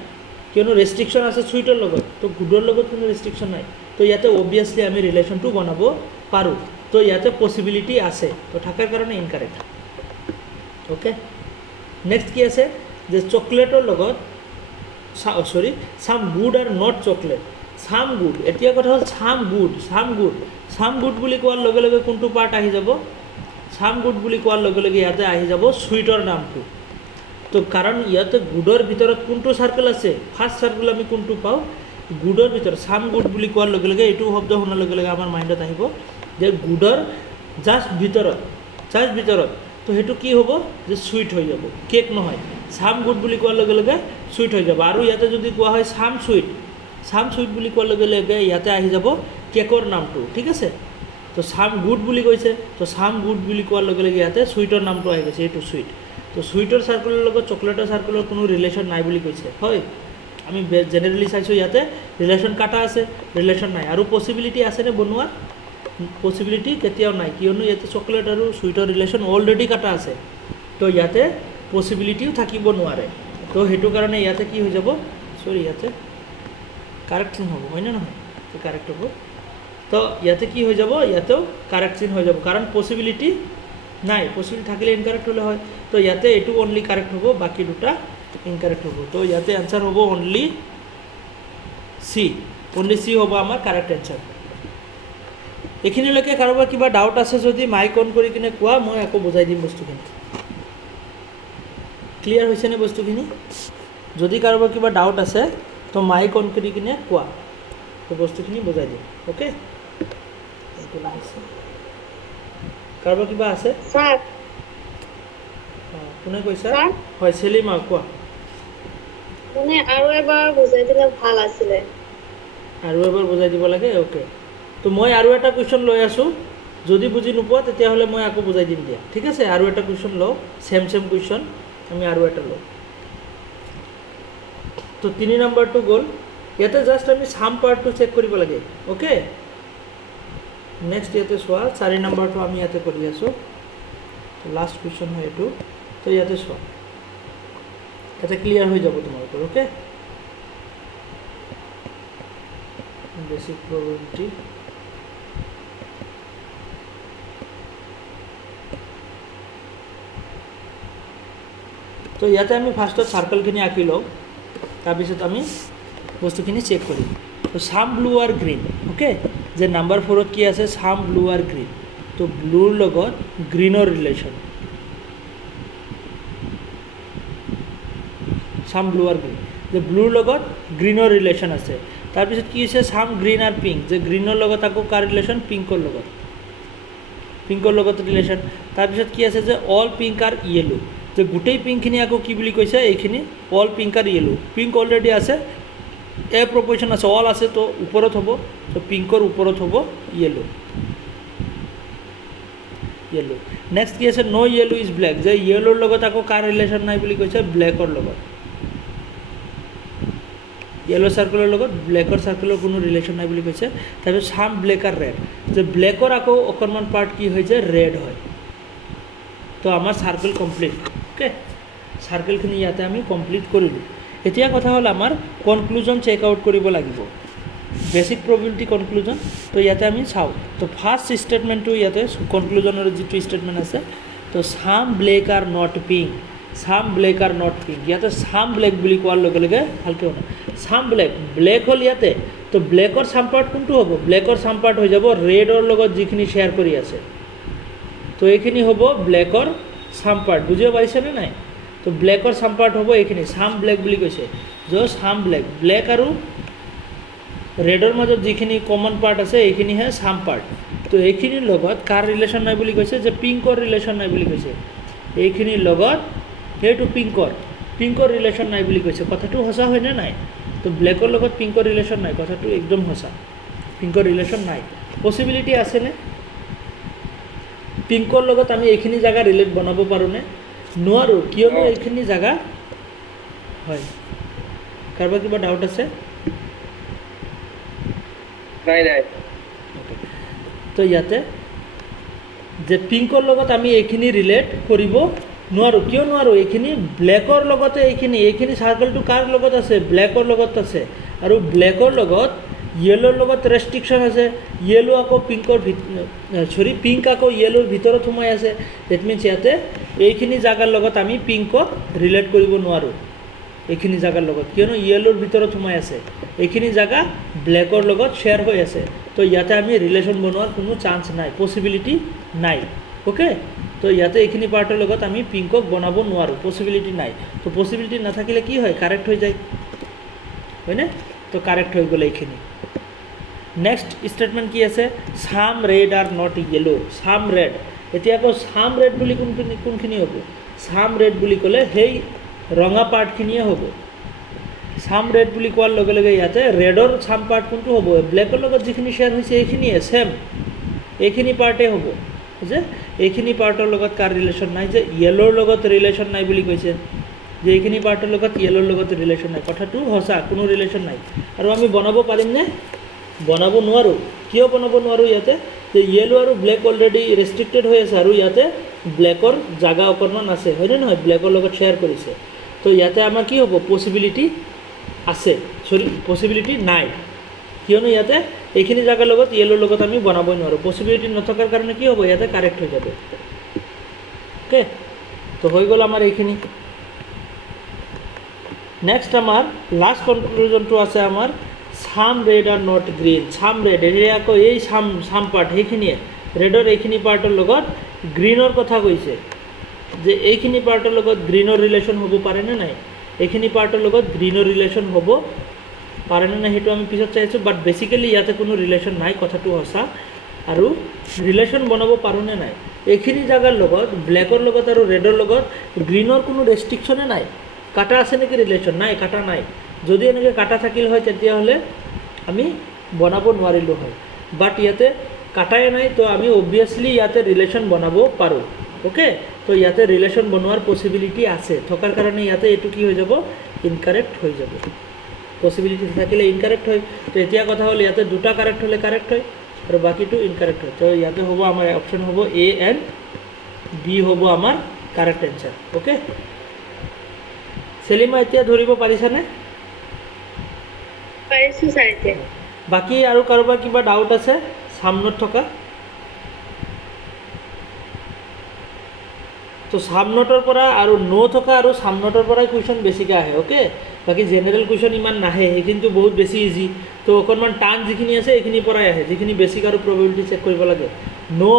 কিয়নো ৰেষ্ট্ৰিকশ্যন আছে চুইটৰ লগত, তো গুডৰ লগত কোনো ৰেষ্ট্ৰিকশ্যন নাই। তো ইয়াতে অবভিয়াছলি আমি ৰিলেশ্যনটো বনাব পাৰোঁ, তো ইয়াতে পচিবিলিটি আছে, তো থকাৰ কাৰণে ইনকাৰেক্ট। ওকে, নেক্সট কি আছে, যে চকলেটৰ লগত সাম গুড আৰু নট চকলেট, সাম গুড। এতিয়া কথা হ'ল সাম গুড, সাম গুড বুলি কোৱাৰ লগে লগে কোনটো পাৰ্ট আহি যাব? সাম গুড বুলি কোৱাৰ লগে লগে ইয়াতে আহি যাব চুইটৰ নামটো। তো কাৰণ ইয়াতে গুডৰ ভিতৰত কোনটো চাৰ্কেল আছে, ফাৰ্ষ্ট চাৰ্কেল আমি কোনটো পাওঁ? গুডৰ ভিতৰত সাম গুড বুলি কোৱাৰ লগে লগে এইটো শব্দ শুনাৰ লগে লগে আমাৰ মাইণ্ডত আহিব যে গুডৰ জাষ্ট ভিতৰত, তো সেইটো কি হ'ব? যে চুইট হৈ যাব, কেক নহয়। সাম গুড বুলি কোৱাৰ লগে লগে চুইট হৈ যাব। আৰু ইয়াতে যদি কোৱা হয় সাম চুইট বুলি কোৱাৰ লগে লগে ইয়াতে আহি যাব কেকৰ নামটো, ঠিক আছে? তো সাম গুড বুলি কৈছে, তো সাম গুড বুলি কোৱাৰ লগে লগে ইয়াতে চুইটৰ নামটো আহি গৈছে, এইটো চুইট। তো চুইটৰ চাৰ্কেলৰ লগত চকলেটৰ চাৰ্কেলৰ কোনো ৰিলেশ্যন নাই বুলি কৈছে, হয়? আমি জেনেৰেলি চাইছোঁ ইয়াতে ৰিলেশ্যন কাটা আছে, ৰিলেশ্যন নাই। আৰু পচিবিলিটি আছেনে বনোৱাৰ? পচিবিলিটি কেতিয়াও নাই, কিয়নো ইয়াতে চকলেট আৰু চুইটৰ ৰিলেশ্যন অলৰেডি কাটা আছে, তো ইয়াতে পচিবিলিটিও থাকিব নোৱাৰে। তো সেইটো কাৰণে ইয়াতে কি হৈ যাব, ইয়াতে কাৰেক্টচিন হ'ব, হয়নে নহয়? তো কাৰেক্ট হ'ব। তো ইয়াতে কি হৈ যাব, ইয়াতেও কাৰেক্টচিন হৈ যাব, কাৰণ পচিবিলিটি নাই, পচিবিলিটি থাকিলে ইনকাৰেক্ট হ'লে হয়। তো ইয়াতে এইটো অনলি কাৰেক্ট হ'ব, বাকী দুটা ইনকাৰেক্ট হ'ব। তো ইয়াতে এনচাৰ হ'ব অনলি চি হ'ব আমাৰ কাৰেক্ট এনচাৰ। এইখিনিলৈকে কাৰোবাৰ কিবা ডাউট আছে যদি মাইক অন কৰি কিনে কোৱা, মই আকৌ বুজাই দিম বস্তুখিনি। ক্লিয়াৰ হৈছেনে বস্তুখিনি? যদি কাৰোবাৰ কিবা ডাউট আছে তো মাইক অন কৰি কিনে কোৱা, তো বস্তুখিনি বুজাই দিম। অ'কে, এইটো লাগিছে। কাৰোবাৰ কিবা আছে? স্যাৰ কোনে কৈছা? স্যাৰ হয় সেলিমা, কোৱা। মানে আৰু এবাৰ বুজাই দিলে ভাল আছিলে। আৰু এবাৰ বুজাই দিব লাগে? অ'কে, তো মই আৰু এটা কুৱেশ্যন লৈ আছোঁ, যদি বুজি নোপোৱা তেতিয়াহ'লে মই আকৌ বুজাই দিম দিয়া, ঠিক আছে? আৰু এটা কুৱেশ্যন লওঁ, ছেম কুৱেশ্যন আমি আৰু এটা লওঁ। তো 3 নম্বৰটো গ'ল, ইয়াতে জাষ্ট আমি সাম পাৰ্টটো চেক কৰিব লাগে। অ'কে, নেক্সট ইয়াতে চোৱা, 4 নম্বৰটো আমি ইয়াতে কৰি আছোঁ, লাষ্ট কুৱেশ্যন হয় এইটো। তো ইয়াতে চোৱা, ইয়াতে ক্লিয়াৰ হৈ যাব তোমালোকৰ। অ'কে, বেচিক প্ৰবেবিলিটি, তো ইয়াতে আমি ফাৰ্ষ্টত চাৰ্কেলখিনি আঁকি লওঁ, তাৰপিছত আমি বস্তুখিনি চেক কৰিম। তো সাম ব্লু আৰু গ্ৰীণ, অ'কে, যে নাম্বাৰ 4ত কি আছে? সাম ব্লু আৰু গ্ৰীণ। তো ব্লুৰ লগত গ্ৰীণৰ ৰিলেশ্যন, সাম ব্লু আৰু গ্ৰীণ, যে ব্লুৰ লগত গ্ৰীণৰ ৰিলেশ্যন আছে। তাৰপিছত কি হৈছে? সাম গ্ৰীণ আৰু পিংক, যে গ্ৰীণৰ লগত আকৌ কাৰ ৰিলেশ্যন? পিংকৰ লগত ৰিলেশ্যন। তাৰপিছত কি আছে? যে অল পিংক আৰু য়েলো, যে গোটেই পিংকখিনি আকৌ কি বুলি কৈছে? এইখিনি অল পিংক আৰু য়েলো। পিংক অলৰেডি আছে, এ প্ৰপ'ৰ্শ্যন আছে, অল আছে, তো ওপৰত হ'ব, তো পিংকৰ ওপৰত হ'ব য়েলো। নেক্সট কি আছে? ন' য়েলো ইজ ব্লেক, যে য়েলোৰ লগত আকৌ কাৰ ৰিলেশ্যন নাই বুলি কৈছে? ব্লেকৰ লগত। য়েলো চাৰ্কেলৰ লগত ব্লেকৰ চাৰ্কেলৰ কোনো ৰিলেশ্যন নাই বুলি কৈছে। তাৰপিছত ছাম ব্লেক আৰু ৰেড, যে ব্লেকৰ আকৌ অকণমান পাৰ্ট কি হয় যে ৰেড হয়। তো আমাৰ চাৰ্কেল কমপ্লিট। অ'কে, চাৰ্কেলখিনি ইয়াতে আমি কমপ্লিট কৰিলোঁ। এতিয়া কথা হ'ল আমাৰ কনক্লুজন চেক আউট কৰিব লাগিব, বেচিক প্ৰবিলিটি কনক্লুজন। তো ইয়াতে আমি চাওঁ। তো ফাৰ্ষ্ট ষ্টেটমেণ্টটো ইয়াতে কনক্লুজনৰ যিটো ষ্টেটমেণ্ট আছে, তো some black are not pink, some black are not pink. ইয়াতে ছাম ব্লেক বুলি কোৱাৰ লগে লগে ভালকৈ শুনা, ছাম ব্লেক, ব্লেক হ'ল ইয়াতে। তো ব্লেকৰ ছাম পাৰ্ট কোনটো হ'ব? ব্লেকৰ ছাম পাৰ্ট হৈ যাব ৰেডৰ লগত যিখিনি শ্বেয়াৰ কৰি আছে। তো এইখিনি হ'ব ব্লেকৰ ছাম পাৰ্ট, বুজিব পাৰিছেনে নাই? তো ব্লেকৰ ছাম পাৰ্ট হ'ব এইখিনি, ছাম ব্লেক বুলি কৈছে। য' ছাম ব্লেক, ব্লেক আৰু ৰেডৰ মাজত যিখিনি কমন পাৰ্ট আছে এইখিনিহে ছাম পাৰ্ট। তো এইখিনিৰ লগত কাৰ ৰিলেশ্যন নাই বুলি কৈছে? যে পিংকৰ ৰিলেশ্যন নাই বুলি কৈছে। এইখিনিৰ লগত সেইটো পিংকৰ ৰিলেশ্যন নাই বুলি কৈছে। কথাটো সঁচা হয়নে নাই? তো ব্লেকৰ লগত পিংকৰ ৰিলেশ্যন নাই, কথাটো একদম সঁচা, পিংকৰ ৰিলেশ্যন নাই। পচিবিলিটি আছেনে পিংকৰ লগত আমি এইখিনি জেগা ৰিলেট বনাব পাৰোঁনে? নোৱাৰোঁ, কিয়নো এইখিনি জেগা হয়। কাৰোবাৰ কিবা ডাউট আছে? নাই নাই। তো ইয়াতে যে পিংকৰ লগত আমি এইখিনি ৰিলেট কৰিব নোৱাৰোঁ। কিয় নোৱাৰোঁ? এইখিনি ব্লেকৰ লগতে এইখিনি চাৰ্কেলটো কাৰ লগত আছে? ব্লেকৰ লগত আছে। আৰু ব্লেকৰ লগত য়েলোৰ লগত ৰেষ্ট্ৰিকশ্যন আছে। য়েলো আকৌ পিংক আকৌ য়েলোৰ ভিতৰত সোমাই আছে। ডেট মিনছ ইয়াতে এইখিনি জেগাৰ লগত আমি পিংকক ৰিলেট কৰিব নোৱাৰোঁ, এইখিনি জেগাৰ লগত, কিয়নো য়েলোৰ ভিতৰত সোমাই আছে। এইখিনি জেগা ব্লেকৰ লগত শ্বেয়াৰ হৈ আছে। তো ইয়াতে আমি ৰিলেশ্যন বনোৱাৰ কোনো চান্স নাই, পচিবিলিটি নাই। অ'কে, তো ইয়াতে এইখিনি পাৰ্টৰ লগত আমি পিংকক বনাব নোৱাৰোঁ, পচিবিলিটি নাই। তো পচিবিলিটি নাথাকিলে কি হয়? কাৰেক্ট হৈ যায়, হয়নে? তো কাৰেক্ট হৈ গ'লে এইখিনি। নেক্সট ষ্টেটমেণ্ট কি আছে? Some red are not yellow, some red. এতিয়া আকৌ ছাম ৰেড বুলি কোনখিনি হ'ব? ছাম ৰেড বুলি ক'লে সেই ৰঙা পাৰ্টখিনিয়ে হ'ব। ছাম ৰেড বুলি কোৱাৰ লগে লগে ইয়াতে ৰেডৰ ছাম পাৰ্ট কোনটো হ'ব? ব্লেকৰ লগত যিখিনি শ্বেয়াৰ হৈছে এইখিনিয়ে ছেম, এইখিনি পাৰ্টেই হ'ব। যে এইখিনি পাৰ্টৰ লগত কাৰ ৰিলেশ্যন নাই? যে য়েলোৰ লগত ৰিলেশ্যন নাই বুলি কৈছে, যে এইখিনি পাৰ্টৰ লগত য়েলোৰ লগত ৰিলেশ্যন নাই। কথাটো সঁচা, কোনো ৰিলেশ্যন নাই। আৰু আমি বনাব পাৰিমনে? বনাব নোৱাৰোঁ। কিয় বনাব নোৱাৰোঁ? ইয়াতে যে য়েলো আৰু ব্লেক অলৰেডি ৰেষ্ট্ৰিক্টেড হৈ আছে, আৰু ইয়াতে ব্লেকৰ জাগা অকণমান আছে, হয়নে নহয়? ব্লেকৰ লগত শ্বেয়াৰ কৰিছে। তো ইয়াতে আমাৰ কি হ'ব? পচিবিলিটি আছে, পচিবিলিটি নাই, কিয়নো ইয়াতে এইখিনি জেগাৰ লগত য়েলোৰ লগত আমি বনাবই নোৱাৰোঁ। পচিবিলিটি নথকাৰ কাৰণে কি হ'ব? ইয়াতে কাৰেক্ট হৈ যাব। অ'কে, তো হৈ গ'ল আমাৰ এইখিনি। নেক্সট আমাৰ লাষ্ট কনক্লুজনটো আছে আমাৰ some red are not green, some red. এই আকৌ এই ছাম পাৰ্ট সেইখিনিয়ে ৰেডৰ এইখিনি পাৰ্টৰ লগত গ্ৰীণৰ কথা কৈছে, যে এইখিনি পাৰ্টৰ লগত গ্ৰীণৰ ৰিলেশ্যন হ'ব পাৰেনে নাই? এইখিনি পাৰ্টৰ লগত গ্ৰীণৰ ৰিলেশ্যন হ'ব পাৰেনে নাই সেইটো আমি পিছত চাইছোঁ। বাট বেচিকেলি ইয়াতে কোনো ৰিলেশ্যন নাই, কথাটো সঁচা। আৰু ৰিলেশ্যন বনাব পাৰোঁনে নাই? এইখিনি জেগাৰ লগত ব্লেকৰ লগত আৰু ৰেডৰ লগত গ্ৰীণৰ কোনো ৰেষ্ট্ৰিকশ্যনে নাই। কাটা আছে নেকি ৰিলেশ্যন? নাই, কাটা নাই। যদি এনেকৈ কাটা থাকিল হয় তেতিয়াহ'লে আমি বনাব নোৱাৰিলোঁ হয়। বাট ইয়াতে কাটাই নাই, তো আমি অবভিয়াছলি ইয়াতে ৰিলেশ্যন বনাব পাৰোঁ। অ'কে, তো ইয়াতে ৰিলেশ্যন বনোৱাৰ পচিবিলিটি আছে, থকাৰ কাৰণে ইয়াতে এইটো কি হৈ যাব? ইনকাৰেক্ট হৈ যাব। পচিবিলিটি থাকিলে ইনকাৰেক্ট হয়। তো এতিয়া কথা হ'ল ইয়াতে দুটা কাৰেক্ট হ'লে কাৰেক্ট হয়, আৰু বাকীটো ইনকাৰেক্ট হয়। তো ইয়াতে হ'ব আমাৰ অপশ্যন হ'ব এ এণ্ড বি হ'ব আমাৰ কাৰেক্ট এনচাৰ। অ'কে, চেলিমা এতিয়া ধৰিব পাৰিছানে? পাৰিছোঁ ছাৰ এতিয়া। বাকী আৰু কাৰোবাৰ কিবা ডাউট আছে ছামনত থকা? তো ছামনটৰ পৰা আৰু থকা আৰু ছামনটৰ পৰাই কুৱেশ্যন বেছিকৈ আহে। অ'কে, বাকী জেনেৰেল কুৱেশ্যন ইমান নাহে, সেইখিনিতো বহুত বেছি ইজি। তো অকণমান টান যিখিনি আছে এইখিনিৰ পৰাই আহে, যিখিনি বেছিক আৰু প্ৰবেবিলিটি চেক কৰিব লাগে।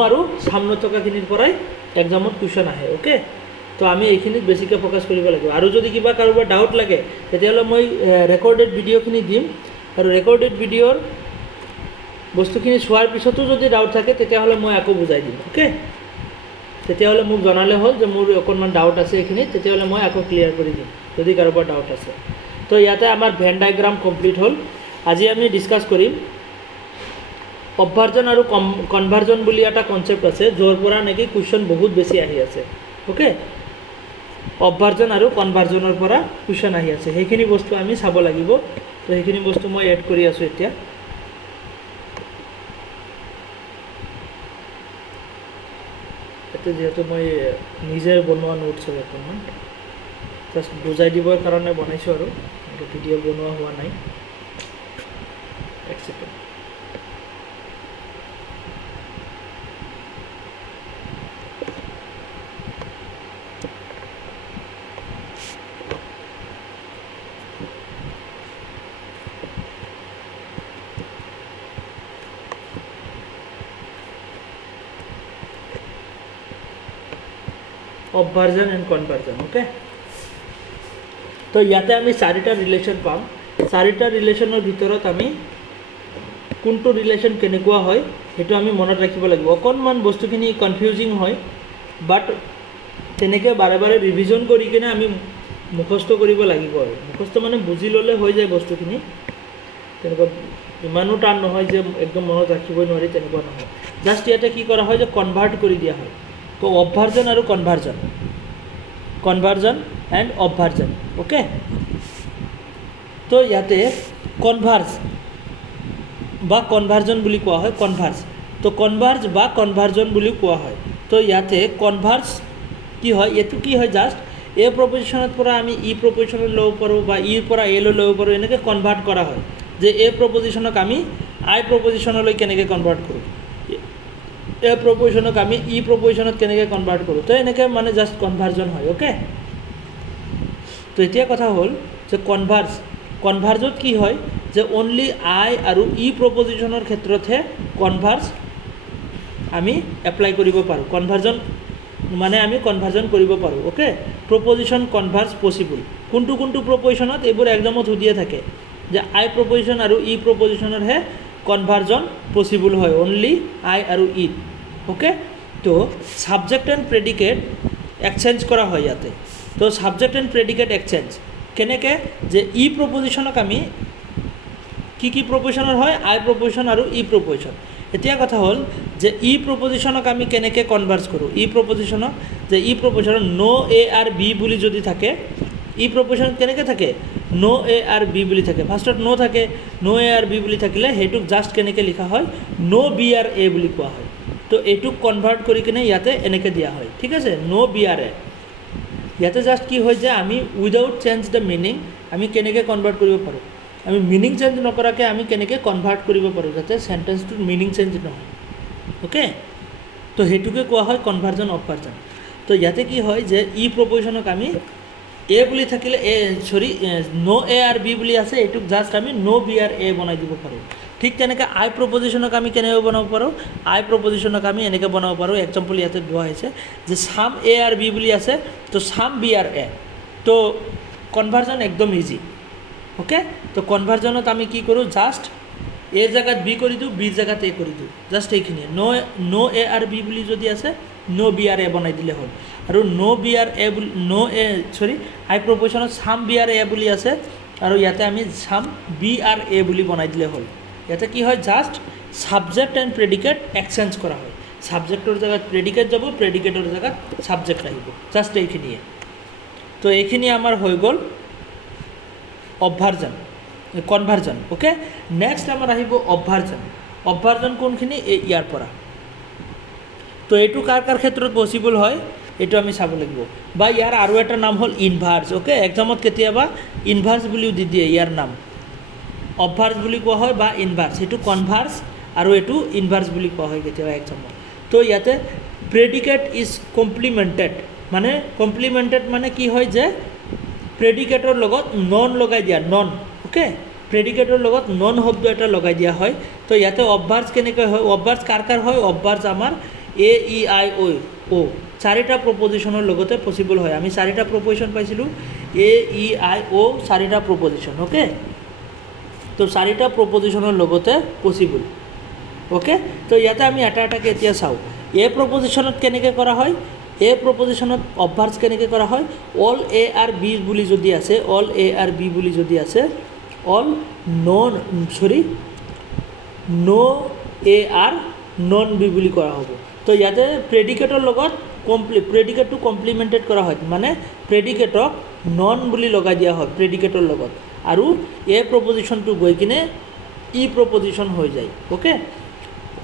আৰু ছামনত থকাখিনিৰ পৰাই এক্সামত কুৱেশ্যন আহে। অ'কে, তো আমি এইখিনিত বেছিকৈ ফ'কাছ কৰিব লাগিব। আৰু যদি কিবা কাৰোবাৰ ডাউট লাগে তেতিয়াহ'লে মই ৰেকৰ্ডেড ভিডিঅ'খিনি দিম, আৰু ৰেকৰ্ডেড ভিডিঅ'ৰ বস্তুখিনি চোৱাৰ পিছতো যদি ডাউট থাকে তেতিয়াহ'লে মই আকৌ বুজাই দিম। অ'কে, তেতিয়াহ'লে মোক জনালে হ'ল যে মোৰ অকণমান ডাউট আছে এইখিনিত, তেতিয়াহ'লে মই আকৌ ক্লিয়াৰ কৰি দিম যদি কাৰোবাৰ ডাউট আছে। তো ইয়াতে আমাৰ ভেন ডায়েগ্ৰাম কমপ্লিট হ'ল। আজি আমি ডিছকাছ কৰিম অবভাৰ্জন আৰু কনভাৰ্জন বুলি এটা কনচেপ্ট আছে, য'ৰ পৰা নেকি কুৱেশ্যন বহুত বেছি আহি আছে। অ'কে, অবভাৰ্জন আৰু কনভাৰ্জনৰ পৰা কুৱেশ্যন আহি আছে, সেইখিনি বস্তু আমি চাব লাগিব। তো সেইখিনি বস্তু মই এড কৰি আছোঁ এতিয়া। যিহেতু মই নিজে বনোৱা নোটছ হয় অকণমান, জাষ্ট বুজাই দিবৰ কাৰণে বনাইছোঁ আৰু ভিডিঅ' বনোৱা হোৱা নাই। এক second. Obversion and conversion, okay. তো ইয়াতে আমি চাৰিটা ৰিলেশ্যন পাম। চাৰিটা ৰিলেশ্যনৰ ভিতৰত আমি কোনটো ৰিলেশ্যন কেনেকুৱা হয় সেইটো আমি মনত ৰাখিব লাগিব। অকণমান বস্তুখিনি কনফিউজিং হয়, বাট তেনেকৈ বাৰে বাৰে ৰিভিজন কৰি কিনে আমি মুখস্থ কৰিব লাগিব আৰু মুখস্থ মানে বুজি ল'লে হৈ যায় বস্তুখিনি। তেনেকুৱা ইমানো টান নহয় যে একদম মনত ৰাখিবই নোৱাৰি, তেনেকুৱা নহয়। জাষ্ট ইয়াতে কি কৰা হয় যে কনভাৰ্ট কৰি দিয়া হয়। তো অবভাৰ্জন আৰু কনভাৰ্জন, কনভাৰ্জন এণ্ড অবভাৰ্জন, অ'কে। তো ইয়াতে কনভাৰ্জ বা কনভাৰ্জন বুলি কোৱা হয়, কনভাৰ্জ। তো কনভাৰ্জ বা কনভাৰ্জন বুলি কোৱা হয়। তো ইয়াতে কনভাৰ্জ কি হয়, এইটো কি হয়, জাষ্ট এ প্ৰপজিশ্যনৰ পৰা আমি ই প্ৰপজিশ্যনত ল'ব পাৰোঁ বা ইৰ পৰা এলৈ ল'ব পাৰোঁ, এনেকৈ কনভাৰ্ট কৰা হয়। যে এ প্ৰপজিশ্যনক আমি আই প্ৰপজিশ্যনলৈ কেনেকৈ কনভাৰ্ট কৰোঁ, এ প্ৰপজিশ্যনক আমি ই প্ৰপজিশ্যনত কেনেকৈ কনভাৰ্ট কৰোঁ। তো এনেকৈ মানে জাষ্ট কনভাৰ্জন হয়, অ'কে। তো এতিয়া কথা হ'ল যে কনভাৰ্জত কি হয় যে অনলি আই আৰু ই প্ৰপজিশ্যনৰ ক্ষেত্ৰতহে কনভাৰ্জ আমি এপ্লাই কৰিব পাৰোঁ। কনভাৰ্জন মানে আমি কনভাৰ্জন কৰিব পাৰোঁ, অ'কে। প্ৰপজিশ্যন কনভাৰ্জ পচিবল কোনটো কোনটো প্ৰপজিশ্যনত, এইবোৰ এক্সামত সুধিয়ে থাকে যে আই প্ৰপজিশ্যন আৰু ই প্ৰপজিশ্যনৰহে কনভাৰ্জন পচিবল হয়, অনলি আই আৰু ই, অ'কে। তো ছাবজেক্ট এণ্ড প্ৰেডিকেট এক্সচেঞ্জ কৰা হয় ইয়াতে। তো ছাবজেক্ট এণ্ড প্ৰেডিকেট এক্সচেঞ্জ কেনেকৈ, যে ই প্ৰপজিশ্যনক আমি কি প্ৰপজিশ্যনৰ হয়, আই প্ৰপজিশ্যন আৰু ই প্ৰপজিশ্যন। এতিয়া কথা হ'ল যে ই প্ৰপজিশ্যনক আমি কেনেকৈ কনভাৰ্জ কৰোঁ। ই প্ৰপজিশ্যনক যে ই প্ৰপজিশ্যনত ন' এ আৰ বি বুলি যদি থাকে, ই প্ৰপজিশ্যনত কেনেকৈ থাকে, ন' এ আৰ বি বুলি থাকে। ফাৰ্ষ্টত ন' থাকে, ন' এ আৰ বি বুলি থাকিলে সেইটোক জাষ্ট কেনেকৈ লিখা হয়, ন' বি আৰ এ বুলি কোৱা হয়। তো এইটোক কনভাৰ্ট কৰি কিনে ইয়াতে এনেকৈ দিয়া হয়, ঠিক আছে, ন' বি আৰ এ। ইয়াতে জাষ্ট কি হয় যে আমি উইদাউট চেঞ্জ দ্য মিনিং আমি কেনেকৈ কনভাৰ্ট কৰিব পাৰোঁ, আমি মিনিং চেঞ্জ নকৰাকৈ আমি কেনেকৈ কনভাৰ্ট কৰিব পাৰোঁ যাতে চেণ্টেন্সটোৰ মিনিং চেঞ্জ নহয়, অ'কে। তো সেইটোকে কোৱা হয় কনভাৰ্জন অবভাৰ্জন। তো ইয়াতে কি হয় যে ই প্ৰপজিশ্যনক আমি এ বুলি থাকিলে ন' এ আৰ বি বুলি আছে, এইটোক জাষ্ট আমি ন' বি আৰ এ বনাই দিব পাৰোঁ। ঠিক তেনেকৈ আই প্ৰপজিশ্যনক আমি কেনেকৈ বনাব পাৰোঁ, আই প্ৰপজিশ্যনক আমি এনেকৈ বনাব পাৰোঁ। এক্সাম্পল ইয়াতে দিয়া হৈছে যে চাম এ আৰ বি বুলি আছে, তো চাম বি আৰ এ। তো কনভাৰ্জন একদম ইজি, অ'কে। তো কনভাৰ্জনত আমি কি কৰোঁ, জাষ্ট এৰ জেগাত বি কৰি দিওঁ, বিৰ জেগাত এ কৰি দিওঁ, জাষ্ট এইখিনিয়ে। ন' এ আৰ বি বুলি যদি আছে, ন' বি আৰ এ বনাই দিলে হ'ল। আৰু ন' বি আৰ এ বুলি আই প্ৰপজিশ্যনত চাম বি আৰ এ বুলি আছে, আৰু ইয়াতে আমি চাম বি আৰ এ বুলি বনাই দিলে হ'ল। ইয়াতে কি হয়, just subject and predicate exchange কৰা হয়। ছাবজেক্টৰ জেগাত প্ৰেডিকেট যাব, প্ৰেডিকেটৰ জেগাত ছাবজেক্ট আহিব, জাষ্ট এইখিনিয়ে। তো এইখিনি আমাৰ হৈ গ'ল কনভাৰ্জন, অ'কে। নেক্সট আমাৰ আহিব অবভাৰ্জন। অবভাৰ্জন কোনখিনি, ইয়াৰ পৰা। তো এইটো কাৰ ক্ষেত্ৰত পচিবল হয় এইটো আমি চাব লাগিব। বা ইয়াৰ আৰু এটা নাম হ'ল ইনভাৰ্ছ, অ'কে। এক্সামত কেতিয়াবা ইনভাৰ্ছ বুলিও দি দিয়ে ইয়াৰ নাম, অবভাৰ্ছ বুলি কোৱা হয় বা ইনভাৰ্ছ। সেইটো কনভাৰ্ছ আৰু এইটো ইনভাৰ্ছ বুলি কোৱা হয় কেতিয়াবা এক্সামত। তো ইয়াতে প্ৰেডিকেট ইজ কমপ্লিমেণ্টেড, মানে কমপ্লিমেণ্টেড মানে কি হয় যে প্ৰেডিকেটৰ লগত নন লগাই দিয়া, নন, অ'কে। প্ৰেডিকেটৰ লগত নন শব্দ এটা লগাই দিয়া হয়। তো ইয়াতে অবভাৰ্ছ কেনেকৈ হয়, অবভাৰ্ছ কাৰ হয়, অবভাৰ্ছ আমাৰ এ ই আই অ' চাৰিটা প্ৰপজিশ্যনৰ লগতে পচিবল হয়। আমি চাৰিটা প্ৰপজিশ্যন পাইছিলোঁ, এ ই আই অ' চাৰিটা প্ৰপজিশ্যন, অ'কে। তো চাৰিটা প্ৰপজিশ্যনৰ লগতে পচিবল, অ'কে। তো ইয়াতে আমি এটা এটাকৈ এতিয়া চাওঁ। এ প্ৰপজিশ্যনত কেনেকৈ কৰা হয়, এ প্ৰপজিশ্যনত অবভাৰ্ছ কেনেকৈ কৰা হয়, অল এ আৰ বি বুলি যদি আছে, অল এ আৰ বি বুলি যদি আছে, all no' A are non B বুলি কৰা হ'ব। তো ইয়াতে প্ৰেডিকেটৰ লগত প্ৰেডিকেটটো কমপ্লিমেণ্টেড কৰা হয়, মানে প্ৰেডিকেটক নন বুলি লগাই দিয়া হয় প্ৰেডিকেটৰ লগত, আৰু এ প্ৰপজিশ্যনটো গৈ কিনে ই প্ৰপজিশ্যন হৈ যায় ওকে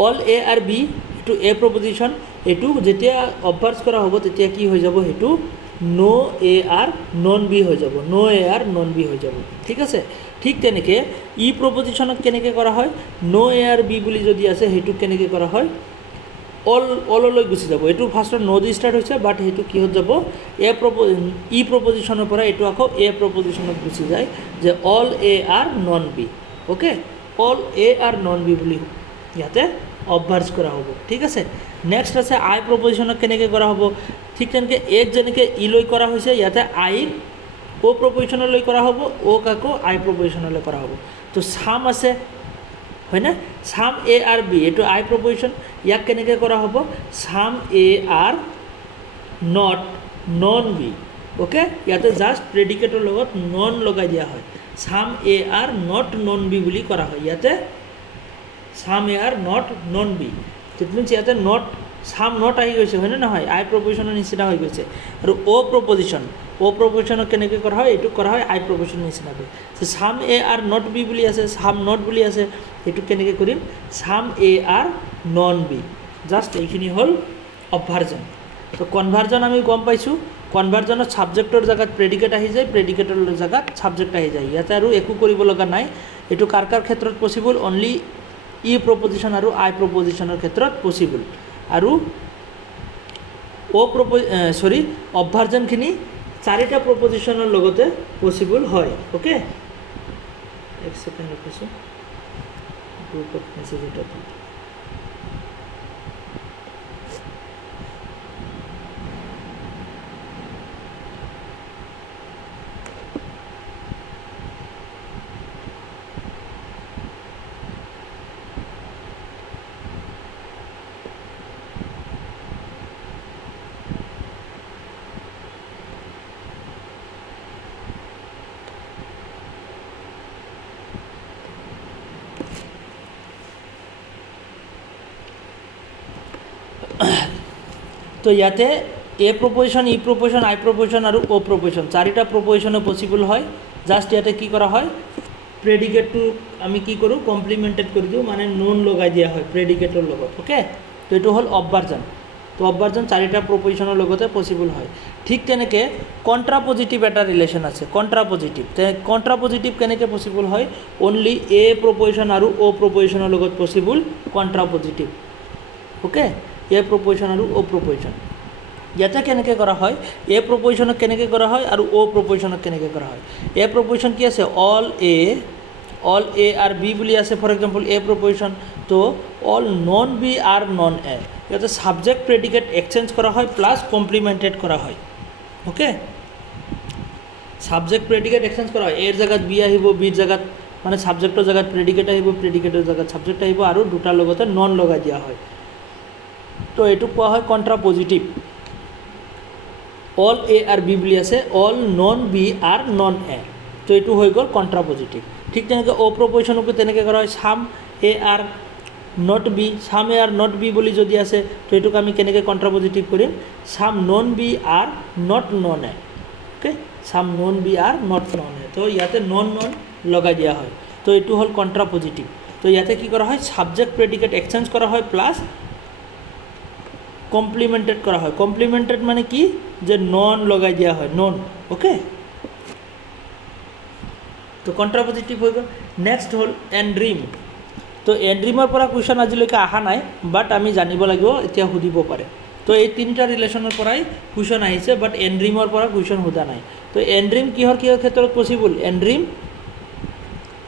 অল এ আৰু বি এইটো এ প্ৰপজিশ্যন এইটো যেতিয়া অভ্যাস কৰা হ'ব তেতিয়া কি হৈ যাব সেইটো নো এ আৰ নন বি হৈ যাব নো এ আৰ নন বি হৈ যাব ঠিক আছে ঠিক তেনেকৈ ই প্ৰপজিশ্যনক কেনেকৈ কৰা হয় নো এ আৰ বি বুলি যদি আছে সেইটো কেনেকৈ কৰা হয় অললৈ গুচি যাব এইটো ফাৰ্ষ্টত নো দি ষ্টাৰ্ট হৈছে বাট সেইটো কিহত যাব ই প্ৰপজিশ্যনৰ পৰা এইটো আকৌ এ প্ৰপজিশ্যনত গুচি যায় যে all A are non B okay all A are non B বুলি ইয়াতে অভ্যাস কৰা হ'ব ঠিক আছে নেক্সট আছে আই প্ৰপজিশ্যনক কেনেকৈ কৰা হ'ব ঠিক তেনেকৈ এক যেনেকৈ ই লৈ কৰা হৈছে ইয়াতে আইক অ' প্ৰপজিশ্যনলৈ কৰা হ'ব অ'ক আকৌ আই প্ৰপজিশ্যনলৈ কৰা হ'ব তো চাম আছে হয়নে চাম এ আৰ বি এইটো আই প্ৰপজিশ্যন ইয়াক কেনেকৈ কৰা হ'ব some A are not non B okay ইয়াতে জাষ্ট প্ৰেডিকেটৰ লগত নন লগাই দিয়া হয় some A are not non B বুলি কৰা হয় ইয়াতে some A are not non B it means ইয়াতে নট চাম নট আহি গৈছে হয়নে নহয় আই প্ৰপজিশ্যনৰ নিচিনা হৈ গৈছে আৰু অ' প্ৰপজিশ্যনক কেনেকৈ কৰা হয় এইটো কৰা হয় আই প্ৰপজিশ্যনৰ নিচিনাকৈ চাম এ আৰ নট বি বুলি আছে চাম নট বুলি আছে এইটো কেনেকৈ কৰিম চাম A are non B just এইখিনি হ'ল অভ্যাৰ্জন তো কনভাৰ্জন আমি গম পাইছোঁ কনভাৰ্জনত ছাবজেক্টৰ জেগাত প্ৰেডিকেট আহি যায় প্ৰেডিকেটৰ জেগাত ছাবজেক্ট আহি যায় ইয়াতে আৰু একো কৰিব লগা নাই এইটো কাৰ ক্ষেত্ৰত পচিবল অনলি ই প্ৰপজিশ্যন আৰু আই প্ৰপজিশ্যনৰ ক্ষেত্ৰত পচিবল আৰু অভ্যাৰ্জনখিনি চাৰিটা প্ৰপজিশ্যনৰ লগতে পচিবল হয় ওকে এক ছেকেণ্ড ৰখিছোঁ গ্ৰুপত মেছেজ এটা দি তো ইয়াতে এ প্ৰপজিশ্যন ই প্ৰপজিশ্যন আই প্ৰপজিশ্যন আৰু অ' প্ৰপজিশ্যন চাৰিটা প্ৰপজিশ্যনো পচিবল হয় জাষ্ট ইয়াতে কি কৰা হয় প্ৰেডিকেটটো আমি কি কৰোঁ কমপ্লিমেণ্টেড কৰি দিওঁ মানে নন লগাই দিয়া হয় প্ৰেডিকেটৰ লগত ওকে তো এইটো হ'ল অভ্যাৰ্জন তো অভ্যাৰ্জন চাৰিটা প্ৰপজিশ্যনৰ লগতে পচিবল হয় ঠিক তেনেকৈ কণ্ট্ৰাপজিটিভ এটা ৰিলেশ্যন আছে কণ্ট্ৰাপজিটিভ কেনেকৈ পচিবল হয় অনলি এ প্ৰপজিশ্যন আৰু অ' প্ৰপজিশ্যনৰ লগত পচিবল কণ্ট্ৰাপজিটিভ ওকে এ প্ৰপজিশ্যন আৰু অ' প্ৰপজিশ্যন ইয়াতে কেনেকৈ কৰা হয় এ প্ৰপজিশ্যনক কেনেকৈ কৰা হয় আৰু অ' প্ৰপজিশ্যনক কেনেকৈ কৰা হয় এ প্ৰপজিশ্যন কি আছে অল এ আৰু বি বুলি আছে ফৰ এক্সাম্পল এ প্ৰপজিশ্যন তো অল নন বি আৰু নন এ ইয়াতে ছাবজেক্ট প্ৰেডিকেট এক্সচেঞ্জ কৰা হয় প্লাছ কমপ্লিমেণ্টেড কৰা হয় ওকে ছাবজেক্ট প্ৰেডিকেট এক্সচেঞ্জ কৰা হয় এৰ জেগাত বি আহিব বিৰ জেগাত মানে ছাবজেক্টৰ জেগাত প্ৰেডিকেট আহিব প্ৰেডিকেটৰ জেগাত ছাবজেক্ট আহিব আৰু দুটাৰ লগতে নন লগাই দিয়া হয় তো এইটো কোৱা হয় কণ্ট্ৰাপজিটিভ অল এ আৰু বি বুলি আছে অল নন বি আৰু নন এ তো এইটো হৈ গ'ল কণ্ট্ৰাপজিটিভ ঠিক তেনেকৈ অ' প্ৰপজিশ্যনকো তেনেকৈ কৰা হয় some A are not B চাম এ আৰ নট বি বুলি যদি আছে তো এইটোক আমি কেনেকৈ কণ্ট্ৰাপজিটিভ কৰিম some non B are not non A okay some non B are not non A তো ইয়াতে নন লগাই দিয়া হয় তো এইটো হ'ল কণ্ট্ৰাপজিটিভ তো ইয়াতে কি কৰা হয় ছাবজেক্ট প্ৰেডিকেট এক্সচেঞ্জ কৰা হয় প্লাছ কমপ্লিমেণ্টেড কৰা হয় কমপ্লিমেণ্টেড মানে কি যে নন লগাই দিয়া হয় নন ওকে তো কণ্ট্ৰাপজিটিভ হৈ গ'ল নেক্সট হ'ল এণ্ড্ৰিম তো এণ্ড্ৰিমৰ পৰা কুৱেশ্যন আজিলৈকে অহা নাই বাট আমি জানিব লাগিব এতিয়া সুধিব পাৰে তো এই তিনিটা ৰিলেশ্যনৰ পৰাই কুৱেশ্যন আহিছে বাট এণ্ড্ৰিমৰ পৰা কুৱেশ্যন সোধা নাই তো এণ্ড্ৰিম কিহৰ ক্ষেত্ৰত পচিবল এণ্ড্ৰিম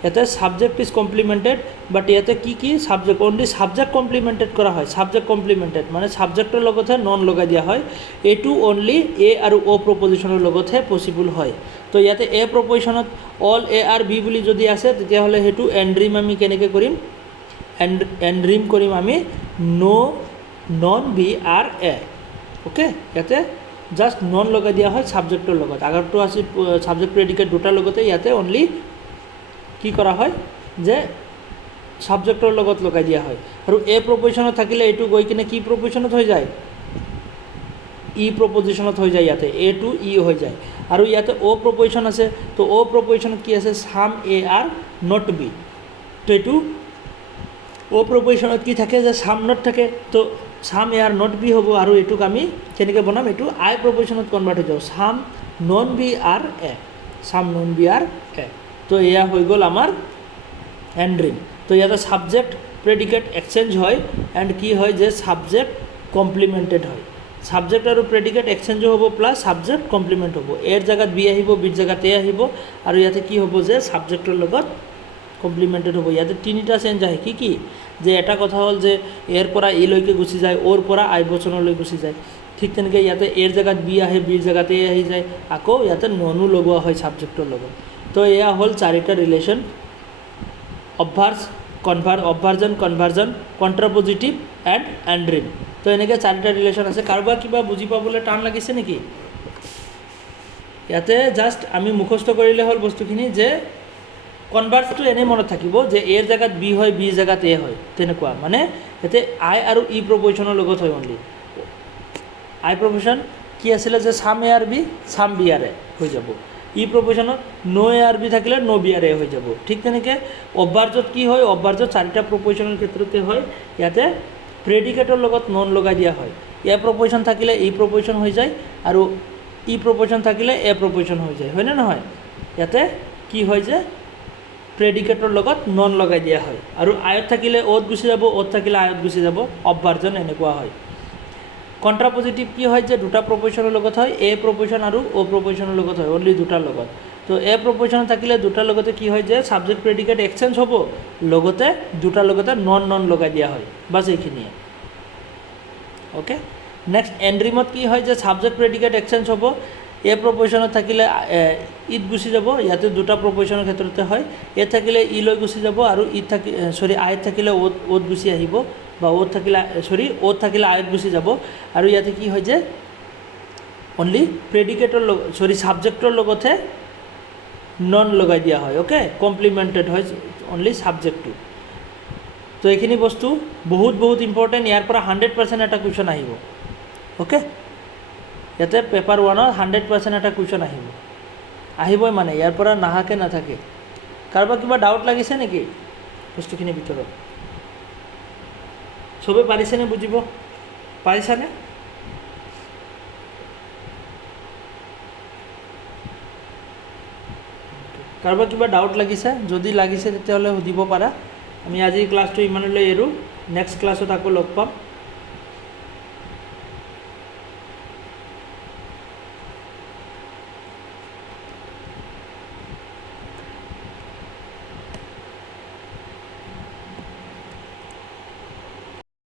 ইয়াতে ছাবজেক্ট ইজ কমপ্লিমেণ্টেড বাট ইয়াতে কি ছাবজেক্ট অনলি ছাবজেক্ট কমপ্লিমেণ্টেড কৰা হয় ছাবজেক্ট কমপ্লিমেণ্টেড মানে ছাবজেক্টৰ লগতহে নন লগাই দিয়া হয় এইটো অনলি এ আৰু অ' প্ৰপজিশ্যনৰ লগতহে পচিবল হয় তো ইয়াতে এ প্ৰপজিশ্যনত অল এ আৰ বি বুলি যদি আছে তেতিয়াহ'লে সেইটো এণ্ড্ৰিম আমি কেনেকৈ কৰিম এণ্ড্ৰিম কৰিম আমি non B are A okay ইয়াতে জাষ্ট নন লগাই দিয়া হয় ছাবজেক্টৰ লগত আগৰটো আছিল ছাবজেক্ট প্ৰেডিকেট দুটাৰ লগতে ইয়াতে অনলি কি কৰা হয় যে ছাবজেক্টৰ লগত লগাই দিয়া হয় আৰু এ প্ৰপজিশ্যনত থাকিলে এইটো গৈ কিনে কি প্ৰপজিশ্যনত হৈ যায় ই প্ৰপজিশ্যনত হৈ যায় ইয়াতে এ টু ই হৈ যায় আৰু ইয়াতে অ' প্ৰপজিশ্যন আছে তো অ' প্ৰপজিশ্যনত কি আছে some A are not B তো এইটো অ' প্ৰপজিশ্যনত কি থাকে যে ছাম নট থাকে তো some A are not B হ'ব আৰু এইটোক আমি কেনেকৈ বনাম এইটো আই প্ৰপজিশ্যনত কনভাৰ্ট হৈ যাব sum non B are A sum non B are এ তো এয়া হৈ গ'ল আমাৰ এণ্ড্ৰিং তো ইয়াতে ছাবজেক্ট প্ৰেডিকেট এক্সচেঞ্জ হয় এণ্ড কি হয় যে ছাবজেক্ট কমপ্লিমেণ্টেড হয় ছাবজেক্ট আৰু প্ৰেডিকেট এক্সচেঞ্জো হ'ব প্লাছ ছাবজেক্ট কমপ্লিমেণ্ট হ'ব এৰ জেগাত বি আহিব বিৰ জেগাত এ আহিব আৰু ইয়াতে কি হ'ব যে ছাবজেক্টৰ লগত কমপ্লিমেণ্টেড হ'ব ইয়াতে তিনিটা চেঞ্জ আহে কি যে এটা কথা হ'ল যে এৰ পৰা ইলৈকে গুচি যায় অ'ৰ পৰা আই বচনলৈ গুচি যায় ঠিক তেনেকৈ ইয়াতে এৰ জেগাত বি আহে বিৰ জেগাত এ আহি যায় আকৌ ইয়াতে ননো লগোৱা হয় ছাবজেক্টৰ লগত তো এয়া হ'ল চাৰিটা ৰিলেশ্যন অবভাৰ্জন কনভাৰ্জন কণ্ট্ৰাপজিটিভ এণ্ড এণ্ড্ৰিং তো এনেকৈ চাৰিটা ৰিলেশ্যন আছে কাৰোবাৰ কিবা বুজি পাবলৈ টান লাগিছে নেকি ইয়াতে জাষ্ট আমি মুখস্থ কৰিলে হ'ল বস্তুখিনি যে কনভাৰ্চটো এনেই মনত থাকিব যে এৰ জেগাত বি হয় বিৰ জেগাত এ হয় তেনেকুৱা মানে ইয়াতে আই আৰু ই প্ৰপজিশ্যনৰ লগত হয় অনলি আই প্ৰপজিশ্যন কি আছিলে যে some A are B some B are A হৈ যাব ই প্ৰপজিশ্যনত ন' এ আৰ বি থাকিলে ন' বি আৰ এ হৈ যাব ঠিক তেনেকৈ অবভাৰ্জত কি হয় অবভাৰ্জত চাৰিটা প্ৰপজিশ্যনৰ ক্ষেত্ৰতে হয় ইয়াতে প্ৰেডিকেটৰ লগত নন লগাই দিয়া হয় এ প্ৰপজিশ্যন থাকিলে ই প্ৰপজিশ্যন হৈ যায় আৰু ই প্ৰপজিশ্যন থাকিলে এ প্ৰপজিশ্যন হৈ যায় হয়নে নহয় ইয়াতে কি হয় যে প্ৰেডিকেটৰ লগত নন লগাই দিয়া হয় আৰু আয়ত থাকিলে অ'ত গুচি যাব অ'ত থাকিলে আয়ত গুচি যাব অবভাৰ্জন এনেকুৱা হয় কণ্ট্ৰাপজিটিভ কি হয় যে দুটা প্ৰপজিশ্যনৰ লগত হয় এ প্ৰপজিশ্যন আৰু অ' প্ৰপজিশ্যনৰ লগত হয় অনলি দুটাৰ লগত তো এ প্ৰপজিশ্যন থাকিলে দুটাৰ লগতে কি হয় যে ছাবজেক্ট প্ৰেডিকেট এক্সচেঞ্জ হ'ব লগতে দুটাৰ লগতে নন লগাই দিয়া হয় বাছ এইখিনিয়ে অ'কে নেক্সট এণ্ড্ৰিমত কি হয় যে ছাবজেক্ট প্ৰেডিকেট এক্সচেঞ্জ হ'ব এ প্ৰপজিশ্যনত থাকিলে ইত গুচি যাব ইয়াতে দুটা প্ৰপজিশ্যনৰ ক্ষেত্ৰতে হয় এ থাকিলে ই লৈ গুচি যাব আৰু আইত থাকিলে অ'ত গুচি আহিব বা অ'ত থাকিলে আয়ত গুচি যাব আৰু ইয়াতে কি হয় যে অনলি প্ৰেডিকেটৰ ছাবজেক্টৰ লগতহে নন লগাই দিয়া হয় অ'কে কমপ্লিমেণ্টেড হয় অনলি ছাবজেক্টটো তো এইখিনি বস্তু বহুত ইম্পৰ্টেণ্ট ইয়াৰ পৰা 100% এটা কুৱেশ্যন আহিব অ'কে ইয়াতে পেপাৰ 1ত 100% এটা কুৱেশ্যন আহিবই মানে ইয়াৰ পৰা নাহাকে নাথাকে কাৰোবাৰ কিবা ডাউট লাগিছে নেকি বস্তুখিনিৰ ভিতৰত চবেই পাৰিছেনে বুজিব পাৰিছানে কাৰোবাৰ কিবা ডাউট লাগিছে যদি লাগিছে তেতিয়াহ'লে সুধিব পাৰা আমি আজিৰ ক্লাছটো ইমানলৈ এৰোঁ নেক্সট ক্লাছত আকৌ লগ পাম